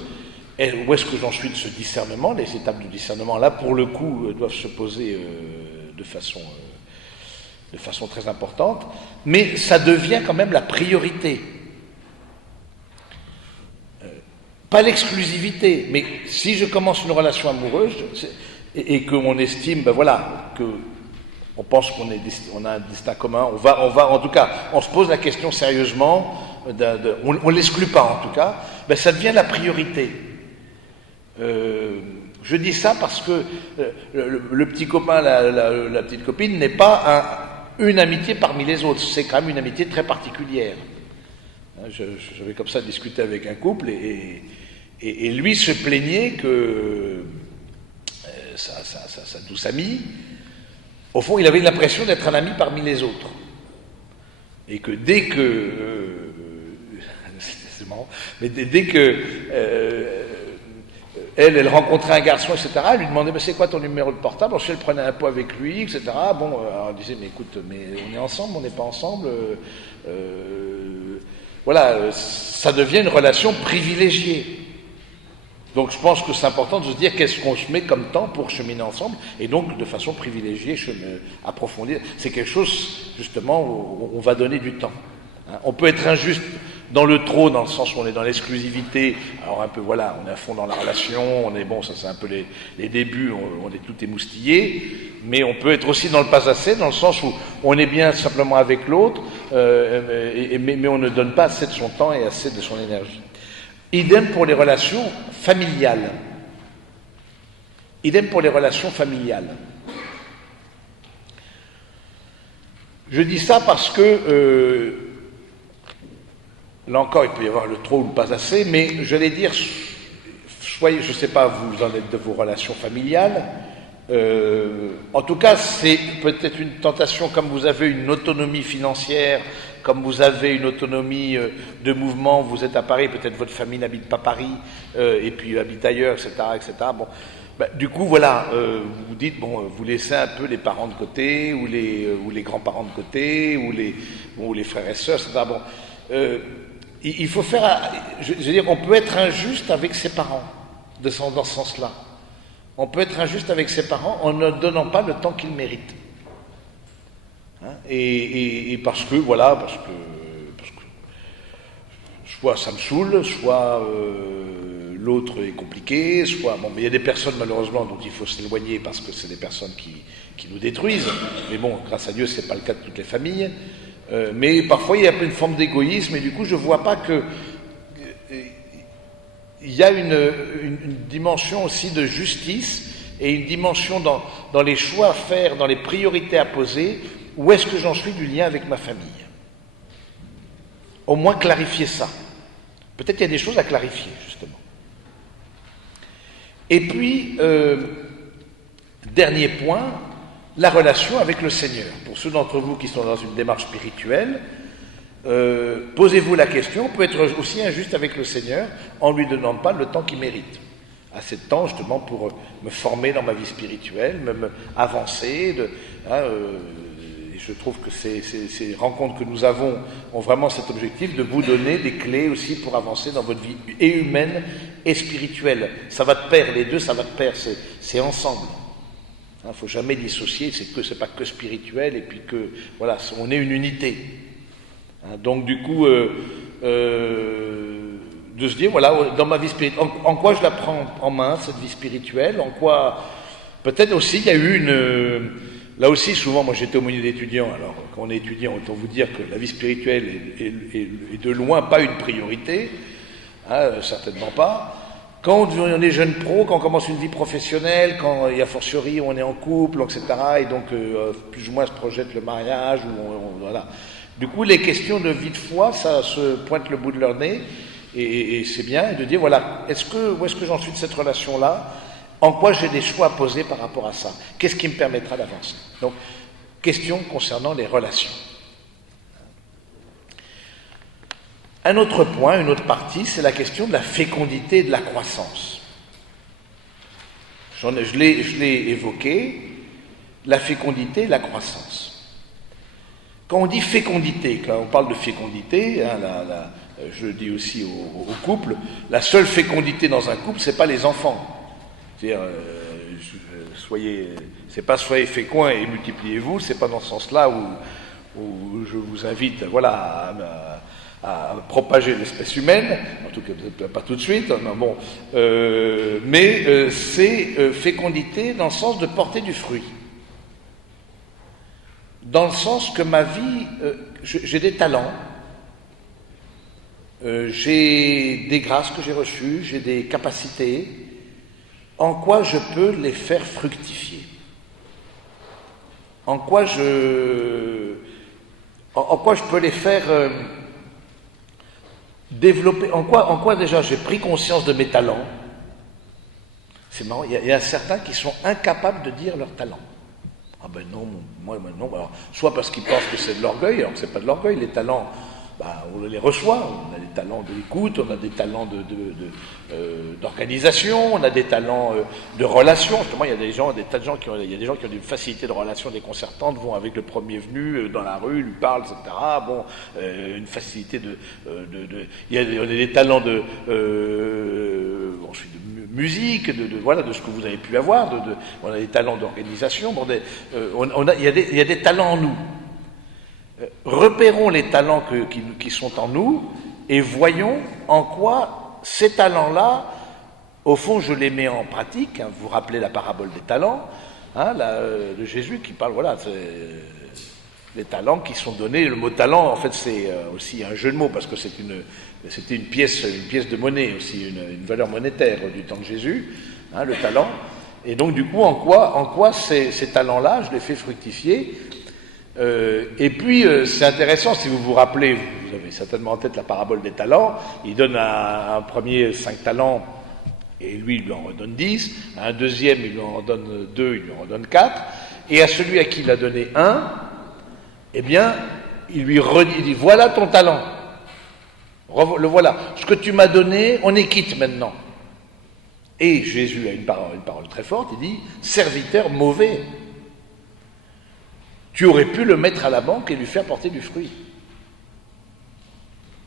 où est-ce que j'en suis de ce discernement? Les étapes du discernement, là, pour le coup, doivent se poser de façon très importante, mais ça devient quand même la priorité. Pas l'exclusivité, mais si je commence une relation amoureuse et qu'on estime, ben voilà, que on pense qu'on a un destin commun, on va, en tout cas, on se pose la question sérieusement, on l'exclut pas en tout cas, ben ça devient la priorité. Je dis ça parce que le petit copain, la petite copine n'est pas une amitié parmi les autres, c'est quand même une amitié très particulière. J'avais comme ça discuté avec un couple et lui se plaignait que sa douce amie, au fond, il avait l'impression d'être un ami parmi les autres. Et que dès que... c'est marrant, mais dès que elle rencontrait un garçon, etc., elle lui demandait, mais c'est quoi ton numéro de portable? Alors, si elle prenait un pot avec lui, etc., bon, alors elle disait, mais écoute, mais on est ensemble, on n'est pas ensemble voilà, ça devient une relation privilégiée. Donc je pense que c'est important de se dire qu'est-ce qu'on se met comme temps pour cheminer ensemble, et donc de façon privilégiée, approfondir. C'est quelque chose, justement, où on va donner du temps. On peut être injuste dans le trop, dans le sens où on est dans l'exclusivité, alors un peu, voilà, on est à fond dans la relation, on est, bon, ça c'est un peu les débuts, on est tout émoustillé, mais on peut être aussi dans le pas assez, dans le sens où on est bien simplement avec l'autre, mais on ne donne pas assez de son temps et assez de son énergie. Idem pour les relations familiales. Idem pour les relations familiales. Je dis ça parce que, là encore, il peut y avoir le trop ou le pas assez, mais je vais dire, soyez, je ne sais pas, vous en êtes de vos relations familiales, en tout cas, c'est peut-être une tentation, comme vous avez une autonomie financière, comme vous avez une autonomie de mouvement, vous êtes à Paris, peut-être votre famille n'habite pas Paris, et puis habite ailleurs, etc., etc. Bon, ben, du coup, voilà, vous dites, bon, vous laissez un peu les parents de côté, ou les grands-parents de côté, ou les frères et sœurs, etc. Bon, il faut faire, je veux dire, on peut être injuste avec ses parents, dans ce sens-là. On peut être injuste avec ses parents en ne donnant pas le temps qu'ils méritent. Et parce que, voilà, parce que soit ça me saoule, soit l'autre est compliqué, soit... Bon, mais il y a des personnes, malheureusement, dont il faut s'éloigner parce que c'est des personnes qui nous détruisent. Mais bon, grâce à Dieu, c'est pas le cas de toutes les familles. Mais parfois, il y a une forme d'égoïsme, et du coup, je vois pas que... il y a une dimension aussi de justice et une dimension dans les choix à faire, dans les priorités à poser. Où est-ce que j'en suis du lien avec ma famille? Au moins clarifier ça. Peut-être qu'il y a des choses à clarifier, justement. Et puis, dernier point, la relation avec le Seigneur. Pour ceux d'entre vous qui sont dans une démarche spirituelle, posez-vous la question, on peut être aussi injuste avec le Seigneur en ne lui donnant pas le temps qu'il mérite. Assez de temps justement pour me former dans ma vie spirituelle, me avancer. Et je trouve que ces rencontres que nous avons ont vraiment cet objectif de vous donner des clés aussi pour avancer dans votre vie et humaine et spirituelle. Ça va de pair, les deux, ça va de pair, c'est ensemble. Il ne faut jamais dissocier, c'est pas que spirituel, et puis que, voilà, on est une unité. Donc du coup, de se dire, voilà, dans ma vie spirituelle, en quoi je la prends en main, cette vie spirituelle, en quoi, peut-être aussi, il y a eu là aussi, souvent, moi j'étais aumônier d'étudiants, alors quand on est étudiant, autant vous dire que la vie spirituelle est de loin pas une priorité, certainement pas. Quand on est jeune pro, quand on commence une vie professionnelle, quand il y a fortiori on est en couple, etc., et donc plus ou moins se projette le mariage, voilà. Du coup, les questions de vie de foi, ça se pointe le bout de leur nez, et c'est bien, et de dire, voilà, où est-ce que j'en suis de cette relation-là? En quoi j'ai des choix à poser par rapport à ça? Qu'est-ce qui me permettra d'avancer? Donc, question concernant les relations. Un autre point, une autre partie, c'est la question de la fécondité et de la croissance. Je l'ai évoqué, la fécondité et la croissance. Quand on dit fécondité, quand on parle de fécondité, hein, je le dis aussi au couple, la seule fécondité dans un couple, c'est pas les enfants. C'est-à-dire, c'est pas soyez féconds et multipliez-vous, c'est pas dans ce sens-là où je vous invite, voilà, à propager l'espèce humaine, en tout cas pas tout de suite, mais c'est fécondité dans le sens de porter du fruit. Dans le sens que ma vie, j'ai des talents, j'ai des grâces que j'ai reçues, j'ai des capacités, en quoi je peux les faire fructifier? En quoi je peux les faire développer? En quoi déjà j'ai pris conscience de mes talents? C'est marrant, il y a certains qui sont incapables de dire leurs talents. Ah ben non, moi non. Alors, soit parce qu'ils pensent que c'est de l'orgueil, alors que c'est pas de l'orgueil, les talents, on les reçoit, on a des talents d'écoute, on a des talents d'organisation, on a des talents de relation. Justement, il y a des gens qui ont des facilités de relation déconcertantes, vont avec le premier venu dans la rue, lui parlent, etc. Une facilité on a des talents de musique, de ce que vous avez pu avoir, on a des talents d'organisation, il y a des talents en nous. Repérons les talents qui sont en nous et voyons en quoi ces talents-là, au fond, je les mets en pratique. Hein, vous vous rappelez la parabole des talents, hein, de Jésus qui parle, les talents qui sont donnés. Le mot talent, en fait, c'est aussi un jeu de mots parce que c'était une pièce de monnaie aussi, une valeur monétaire du temps de Jésus, hein, le talent. Et donc, du coup, en quoi ces talents-là, je les fais fructifier. Et puis, c'est intéressant, si vous vous rappelez, vous avez certainement en tête la parabole des talents, il donne à un premier 5 talents, et lui, il lui en redonne 10, à un deuxième, il lui en redonne 2, il lui en redonne 4, et à celui à qui il a donné 1, eh bien, il lui redit, il dit, voilà ton talent, le voilà, ce que tu m'as donné, on est quitte maintenant. Et Jésus a une parole très forte, il dit, serviteur mauvais. Tu aurais pu le mettre à la banque et lui faire porter du fruit.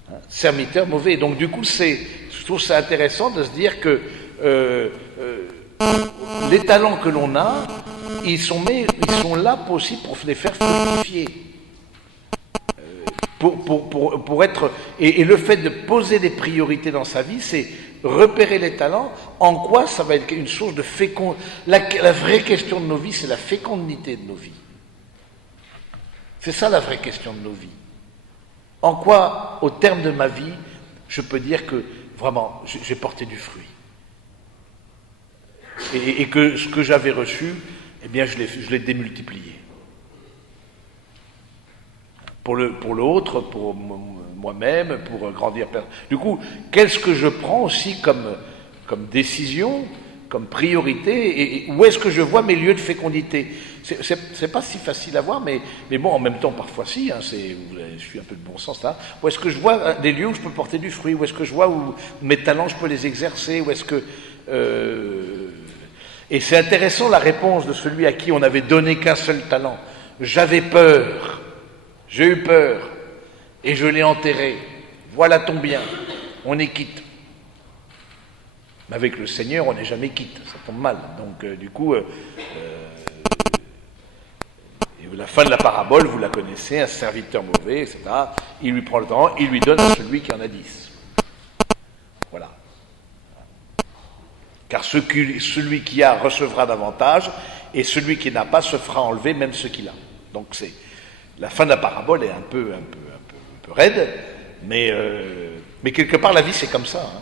Hein, serviteur mauvais. Donc du coup, je trouve ça intéressant de se dire que les talents que l'on a, ils sont là aussi pour les faire fructifier. Pour être... Et le fait de poser des priorités dans sa vie, c'est repérer les talents, en quoi ça va être une source de fécondité. La vraie question de nos vies, c'est la fécondité de nos vies. C'est ça la vraie question de nos vies. En quoi, au terme de ma vie, je peux dire que vraiment j'ai porté du fruit. Et que ce que j'avais reçu, eh bien je l'ai démultiplié. Pour l'autre, pour moi-même, pour grandir. Du coup, qu'est-ce que je prends aussi comme décision, comme priorité, et où est-ce que je vois mes lieux de fécondité? C'est pas si facile à voir, mais bon, en même temps, parfois si, hein, je suis un peu de bon sens là. Où est-ce que je vois des lieux où je peux porter du fruit? Où est-ce que je vois où mes talents, je peux les exercer? Où est-ce que... Et c'est intéressant la réponse de celui à qui on n'avait donné qu'un seul talent. J'avais peur, j'ai eu peur, et je l'ai enterré. Voilà ton bien, on est quitte. Mais avec le Seigneur, on n'est jamais quitte, ça tombe mal. Donc, du coup, la fin de la parabole, vous la connaissez, un serviteur mauvais, etc. Il lui prend le temps, il lui donne à celui qui en a 10. Voilà. Car celui qui a recevra davantage, et celui qui n'a pas se fera enlever même ce qu'il a. Donc, la fin de la parabole est un peu raide, mais quelque part, la vie, c'est comme ça. Hein.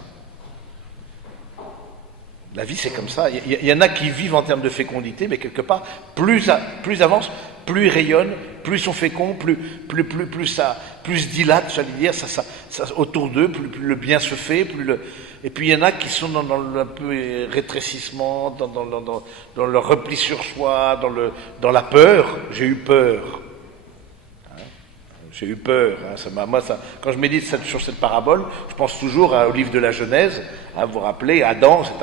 La vie, c'est comme ça. Il y en a qui vivent en termes de fécondité, mais quelque part, plus avancent, plus ils rayonnent, plus ils sont féconds, plus dilatent, j'allais dire, ça, autour d'eux, plus le bien se fait, et puis il y en a qui sont dans un peu rétrécissement, dans le repli sur soi, dans la peur. J'ai eu peur. Hein, J'ai eu peur. Quand je médite sur cette parabole, je pense toujours au livre de la Genèse. Vous vous rappelez, Adam, etc.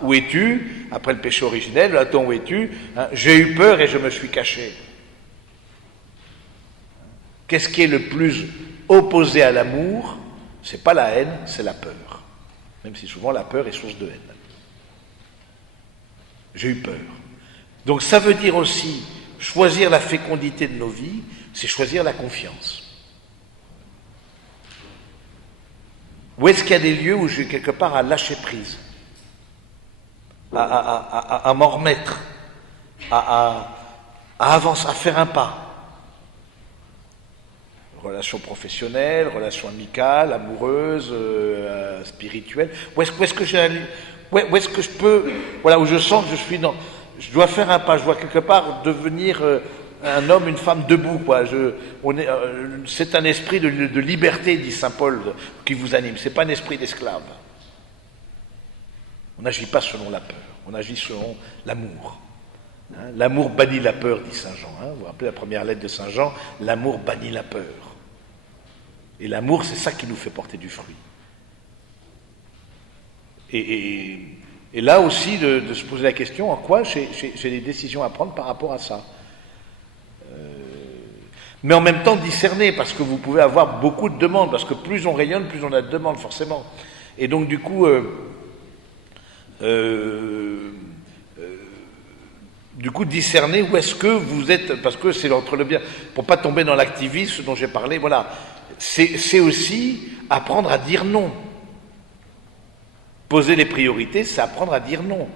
Où es-tu? Après le péché originel, Adam, où es-tu? J'ai eu peur et je me suis caché. Qu'est-ce qui est le plus opposé à l'amour? C'est pas la haine, c'est la peur. Même si souvent la peur est source de haine. J'ai eu peur. Donc ça veut dire aussi, choisir la fécondité de nos vies, c'est choisir la confiance. Où est-ce qu'il y a des lieux où j'ai quelque part à lâcher prise, à m'en remettre, à avancer, à faire un pas? Relations professionnelles, relations amicales, amoureuses, spirituelles. Où est-ce que je peux, voilà, où je sens que je dois faire un pas, je dois quelque part devenir un homme, une femme debout, quoi. C'est un esprit de liberté, dit saint Paul, qui vous anime. C'est pas un esprit d'esclave. On n'agit pas selon la peur, on agit selon l'amour. L'amour bannit la peur, dit saint Jean. Vous vous rappelez la première lettre de saint Jean, l'amour bannit la peur. Et l'amour, c'est ça qui nous fait porter du fruit. Et là aussi, de se poser la question, en quoi j'ai des décisions à prendre par rapport à ça. Mais en même temps, discerner, parce que vous pouvez avoir beaucoup de demandes, parce que plus on rayonne, plus on a de demandes, forcément. Et donc, du coup, discerner où est-ce que vous êtes, parce que c'est entre le bien, pour pas tomber dans l'activisme dont j'ai parlé, voilà. C'est aussi apprendre à dire non. Poser les priorités, c'est apprendre à dire non.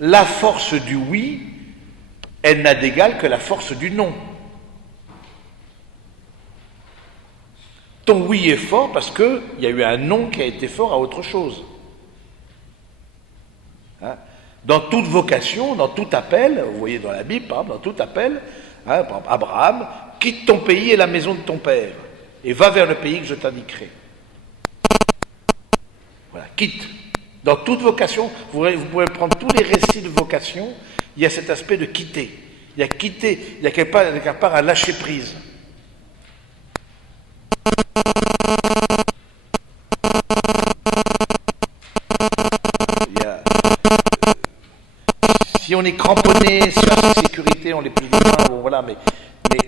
La force du oui, elle n'a d'égal que la force du non. Ton oui est fort parce qu'il y a eu un non qui a été fort à autre chose. Dans toute vocation, dans tout appel, vous voyez dans la Bible, par exemple, dans tout appel, par exemple, Abraham, quitte ton pays et la maison de ton père, et va vers le pays que je t'indiquerai. Voilà, quitte. Dans toute vocation, vous pouvez prendre tous les récits de vocation, il y a cet aspect de quitter. Il y a quelque part à lâcher prise. Si on est cramponné sur la sécurité, on est plus ou moins, bon, voilà, mais il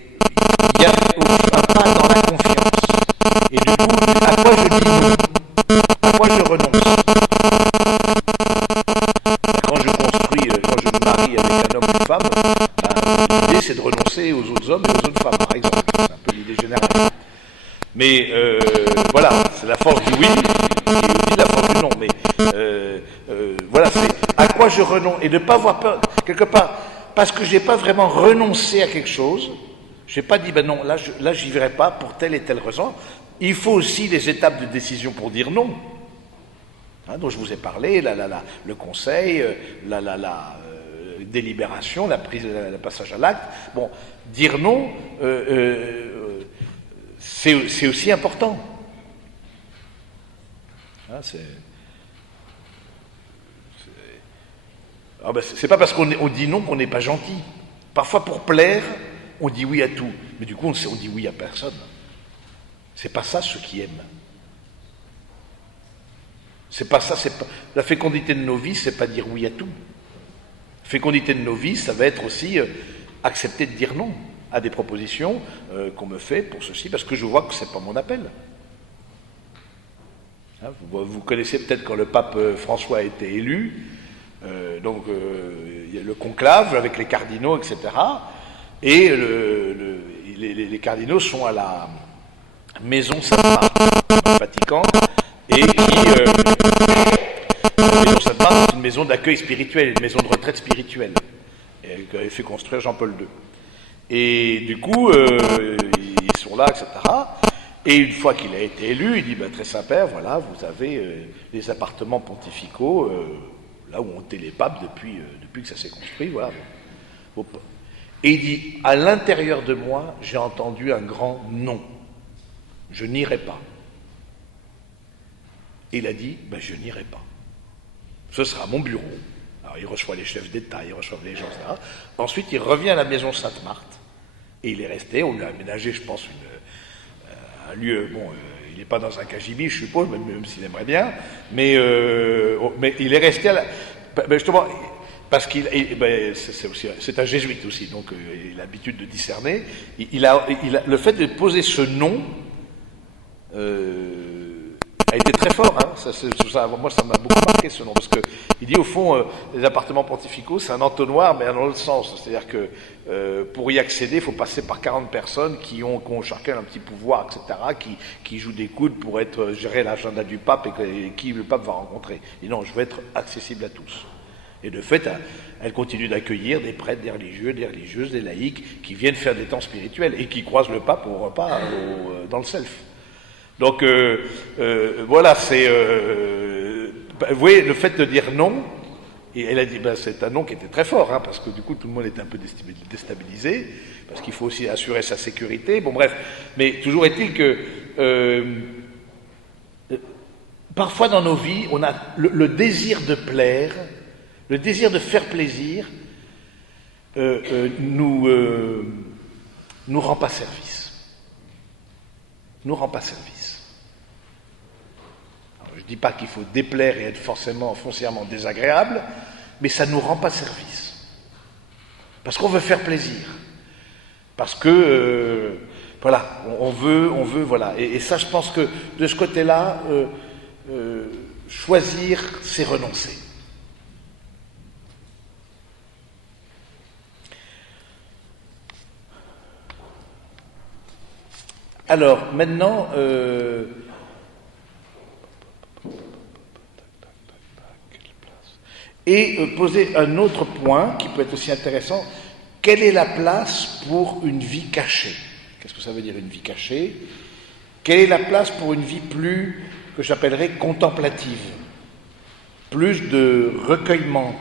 y a un pas dans la confiance. Et du coup, à quoi je dis non? À quoi je renonce? Quand je me marie avec un homme ou une femme, l'idée c'est de renoncer aux autres hommes et aux autres femmes, par exemple. C'est un peu l'idée générale. Mais voilà, c'est la force du oui et aussi la force du non. Mais voilà, c'est à quoi je renonce et de ne pas avoir peur, quelque part, parce que je n'ai pas vraiment renoncé à quelque chose. Je n'ai pas dit, ben non, là j'y verrai pas pour telle et telle raison. Il faut aussi des étapes de décision pour dire non. Dont je vous ai parlé, le conseil, la délibération, la prise, le passage à l'acte. Bon, dire non, c'est aussi important. C'est pas parce qu'on dit non qu'on n'est pas gentil. Parfois, pour plaire, on dit oui à tout. Mais du coup, on dit oui à personne. C'est pas ça ceux qui aiment. C'est pas ça, la fécondité de nos vies, c'est pas dire oui à tout. Fécondité de nos vies, ça va être aussi accepter de dire non à des propositions qu'on me fait pour ceci, parce que je vois que c'est pas mon appel. Vous connaissez peut-être quand le pape François a été élu, il y a le conclave avec les cardinaux, etc. Et les cardinaux sont à la maison Sainte-Marthe, dans le Vatican, et la maison Sainte-Marthe, c'est une maison d'accueil spirituel, une maison de retraite spirituelle, qu'avait fait construire Jean-Paul II. Et du coup, ils sont là, etc. Et une fois qu'il a été élu, il dit, très Saint-Père, voilà, vous avez les appartements pontificaux, là où ont été les papes depuis que ça s'est construit, voilà. Et il dit, à l'intérieur de moi, j'ai entendu un grand non. Je n'irai pas. Et il a dit, je n'irai pas. Ce sera mon bureau. Alors il reçoit les chefs d'État, il reçoit les gens, etc. Ensuite, il revient à la maison Sainte-Marthe. Et il est resté, on lui a aménagé, je pense, un lieu, bon, il n'est pas dans un KGB, je suppose, même s'il aimerait bien, mais il est resté à la... justement, parce qu'il c'est un jésuite aussi, donc il a l'habitude de discerner. Le fait de poser ce nom a été très fort. Hein. Moi, ça m'a beaucoup marqué ce nom, parce que il dit au fond, les appartements pontificaux, c'est un entonnoir, mais dans l'autre sens. C'est-à-dire que pour y accéder, il faut passer par 40 personnes qui ont chacun un petit pouvoir, etc., qui jouent des coudes pour gérer l'agenda du pape et qui le pape va rencontrer. Et non, je veux être accessible à tous. Et de fait, elle continue d'accueillir des prêtres, des religieux, des religieuses, des laïcs qui viennent faire des temps spirituels et qui croisent le pape au repas dans le self. Donc voilà, c'est... vous voyez, le fait de dire non, et elle a dit, c'est un non qui était très fort, hein, parce que du coup tout le monde était un peu déstabilisé, parce qu'il faut aussi assurer sa sécurité, bon bref, mais toujours est-il que parfois dans nos vies, on a le désir de plaire, le désir de faire plaisir, nous rend pas service. Nous rend pas service. Alors, je ne dis pas qu'il faut déplaire et être foncièrement désagréable, mais ça ne nous rend pas service. Parce qu'on veut faire plaisir. Parce que, voilà, on veut, voilà. Et ça, je pense que de ce côté-là, choisir, c'est renoncer. Alors, maintenant, poser un autre point qui peut être aussi intéressant. Quelle est la place pour une vie cachée? Qu'est-ce que ça veut dire une vie cachée? Quelle est la place pour une vie plus, que j'appellerais contemplative? Plus de recueillement,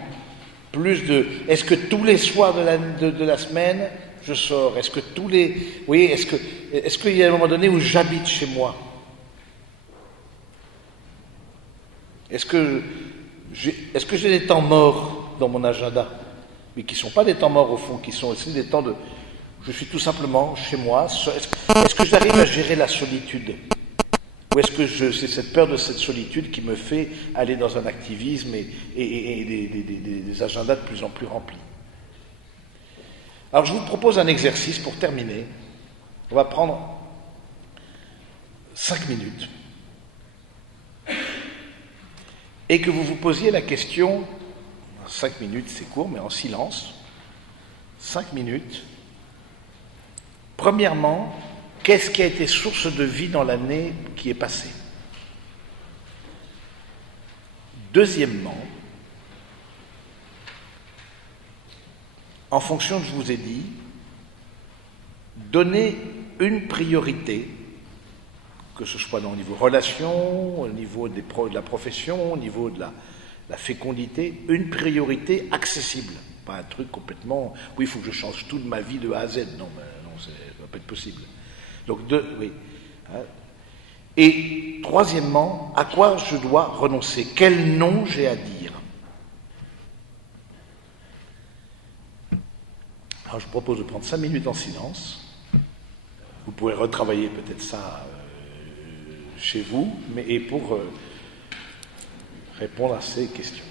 plus de... Est-ce que tous les soirs de la semaine, je sors? Est-ce que tous les... Vous voyez, est-ce qu'il y a un moment donné où j'habite chez moi? Est-ce que j'ai des temps morts dans mon agenda? Mais qui ne sont pas des temps morts au fond, qui sont aussi des temps de... Je suis tout simplement chez moi. Est-ce que j'arrive à gérer la solitude? Ou est-ce que c'est cette peur de cette solitude qui me fait aller dans un activisme et des agendas de plus en plus remplis? Alors je vous propose un exercice pour terminer. On va prendre 5 minutes et que vous vous posiez la question, 5 minutes c'est court mais en silence, 5 minutes. Premièrement, qu'est-ce qui a été source de vie dans l'année qui est passée? Deuxièmement, en fonction de ce que je vous ai dit, donnez une priorité, que ce soit au niveau relation, au niveau de la profession, au niveau de la fécondité, une priorité accessible. Pas un truc complètement, oui, il faut que je change tout de ma vie de A à Z. Non, ça ne va pas être possible. Donc, oui. Et troisièmement, à quoi je dois renoncer? Quel nom j'ai à dire? Alors, je vous propose de prendre 5 minutes en silence. Vous pourrez retravailler peut-être ça chez vous, et pour répondre à ces questions.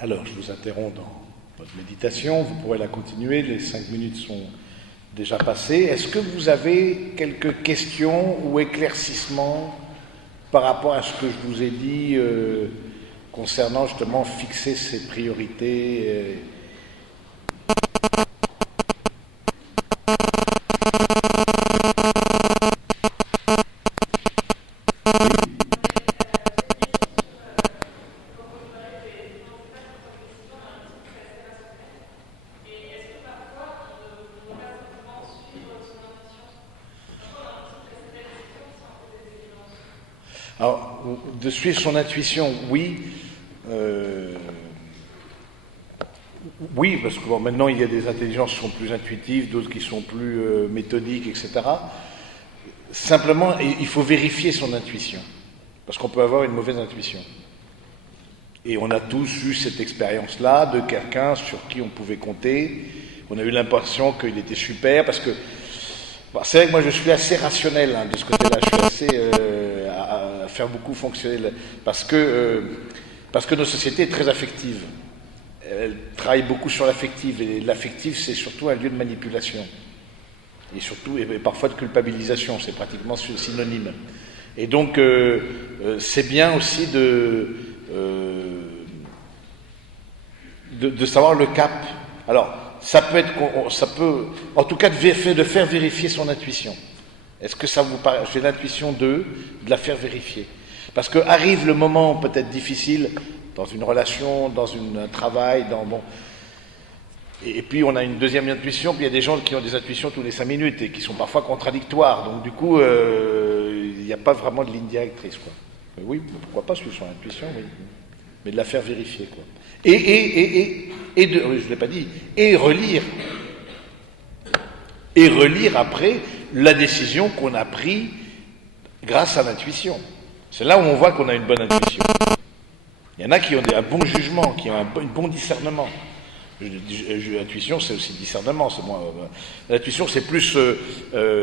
Alors, je vous interromps dans votre méditation, vous pourrez la continuer, les 5 minutes sont déjà passées. Est-ce que vous avez quelques questions ou éclaircissements par rapport à ce que je vous ai dit concernant justement fixer ses priorités Alors, de suivre son intuition, oui. Oui, parce que bon, maintenant il y a des intelligences qui sont plus intuitives, d'autres qui sont plus méthodiques, etc. Simplement, il faut vérifier son intuition, parce qu'on peut avoir une mauvaise intuition. Et on a tous eu cette expérience-là de quelqu'un sur qui on pouvait compter. On a eu l'impression qu'il était super, parce que bon, c'est vrai que moi je suis assez rationnel de ce côté-là, je suis assez à faire beaucoup fonctionner, parce que nos sociétés sont très affectives. Elles travaillent beaucoup sur l'affectif, et l'affectif c'est surtout un lieu de manipulation. Et surtout, et parfois de culpabilisation, c'est pratiquement synonyme. Et donc, c'est bien aussi de savoir le cap. Alors, ça peut, en tout cas, de faire vérifier son intuition. Est-ce que ça vous paraît, j'ai l'intuition de la faire vérifier. Parce que arrive le moment peut-être difficile, dans une relation, dans un travail, et puis on a une deuxième intuition, puis il y a des gens qui ont des intuitions tous les 5 minutes et qui sont parfois contradictoires. Donc du coup, il n'y a pas vraiment de ligne directrice, quoi. Mais oui, pourquoi pas suivre son intuition, oui. Mais de la faire vérifier, quoi. Je ne l'ai pas dit, et relire. Et relire après la décision qu'on a prise grâce à l'intuition. C'est là où on voit qu'on a une bonne intuition. Il y en a qui ont un bon jugement, qui ont un bon discernement. L'intuition, c'est aussi discernement. L'intuition, c'est plus,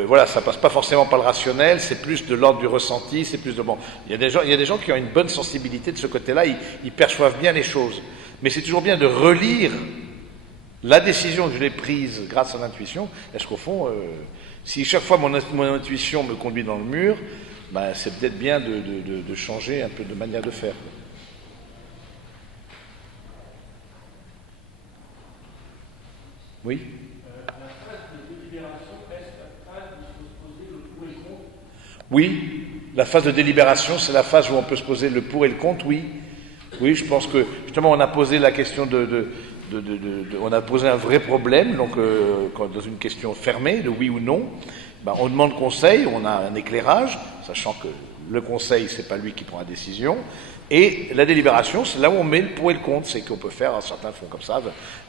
voilà, ça passe pas forcément par le rationnel, c'est plus de l'ordre du ressenti, c'est plus de bon. Il y a des gens qui ont une bonne sensibilité de ce côté-là, ils perçoivent bien les choses. Mais c'est toujours bien de relire la décision que je l'ai prise grâce à l'intuition. Est-ce qu'au fond, si chaque fois mon intuition me conduit dans le mur, ben, c'est peut-être bien de changer un peu de manière de faire. Oui. La phase de délibération, est-ce la phase où il faut se poser le pour et le contre? Oui, la phase de délibération, c'est la phase où on peut se poser le pour et le contre, oui. Oui, je pense que justement on a posé la question on a posé un vrai problème, donc dans une question fermée, de oui ou non, ben, on demande conseil, on a un éclairage, sachant que le conseil, c'est pas lui qui prend la décision. Et la délibération, c'est là où on met le pour et le contre. C'est qu'on peut faire, certains font comme ça,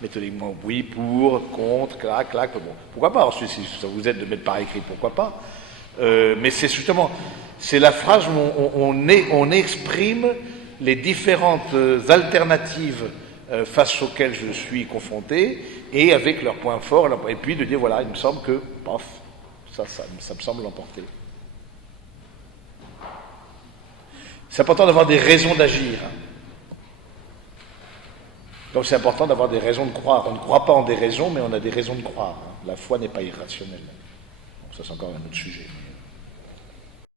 méthodiquement, oui, pour, contre, clac, clac. Bon, pourquoi pas? Ensuite, si ça vous aide de mettre par écrit, pourquoi pas? Mais c'est justement, c'est la phrase où on exprime les différentes alternatives face auxquelles je suis confronté, et avec leurs points forts, et puis de dire, voilà, il me semble que, paf, ça me semble l'emporter. C'est important d'avoir des raisons d'agir. Donc c'est important d'avoir des raisons de croire. On ne croit pas en des raisons, mais on a des raisons de croire. La foi n'est pas irrationnelle. Donc ça, c'est encore un autre sujet.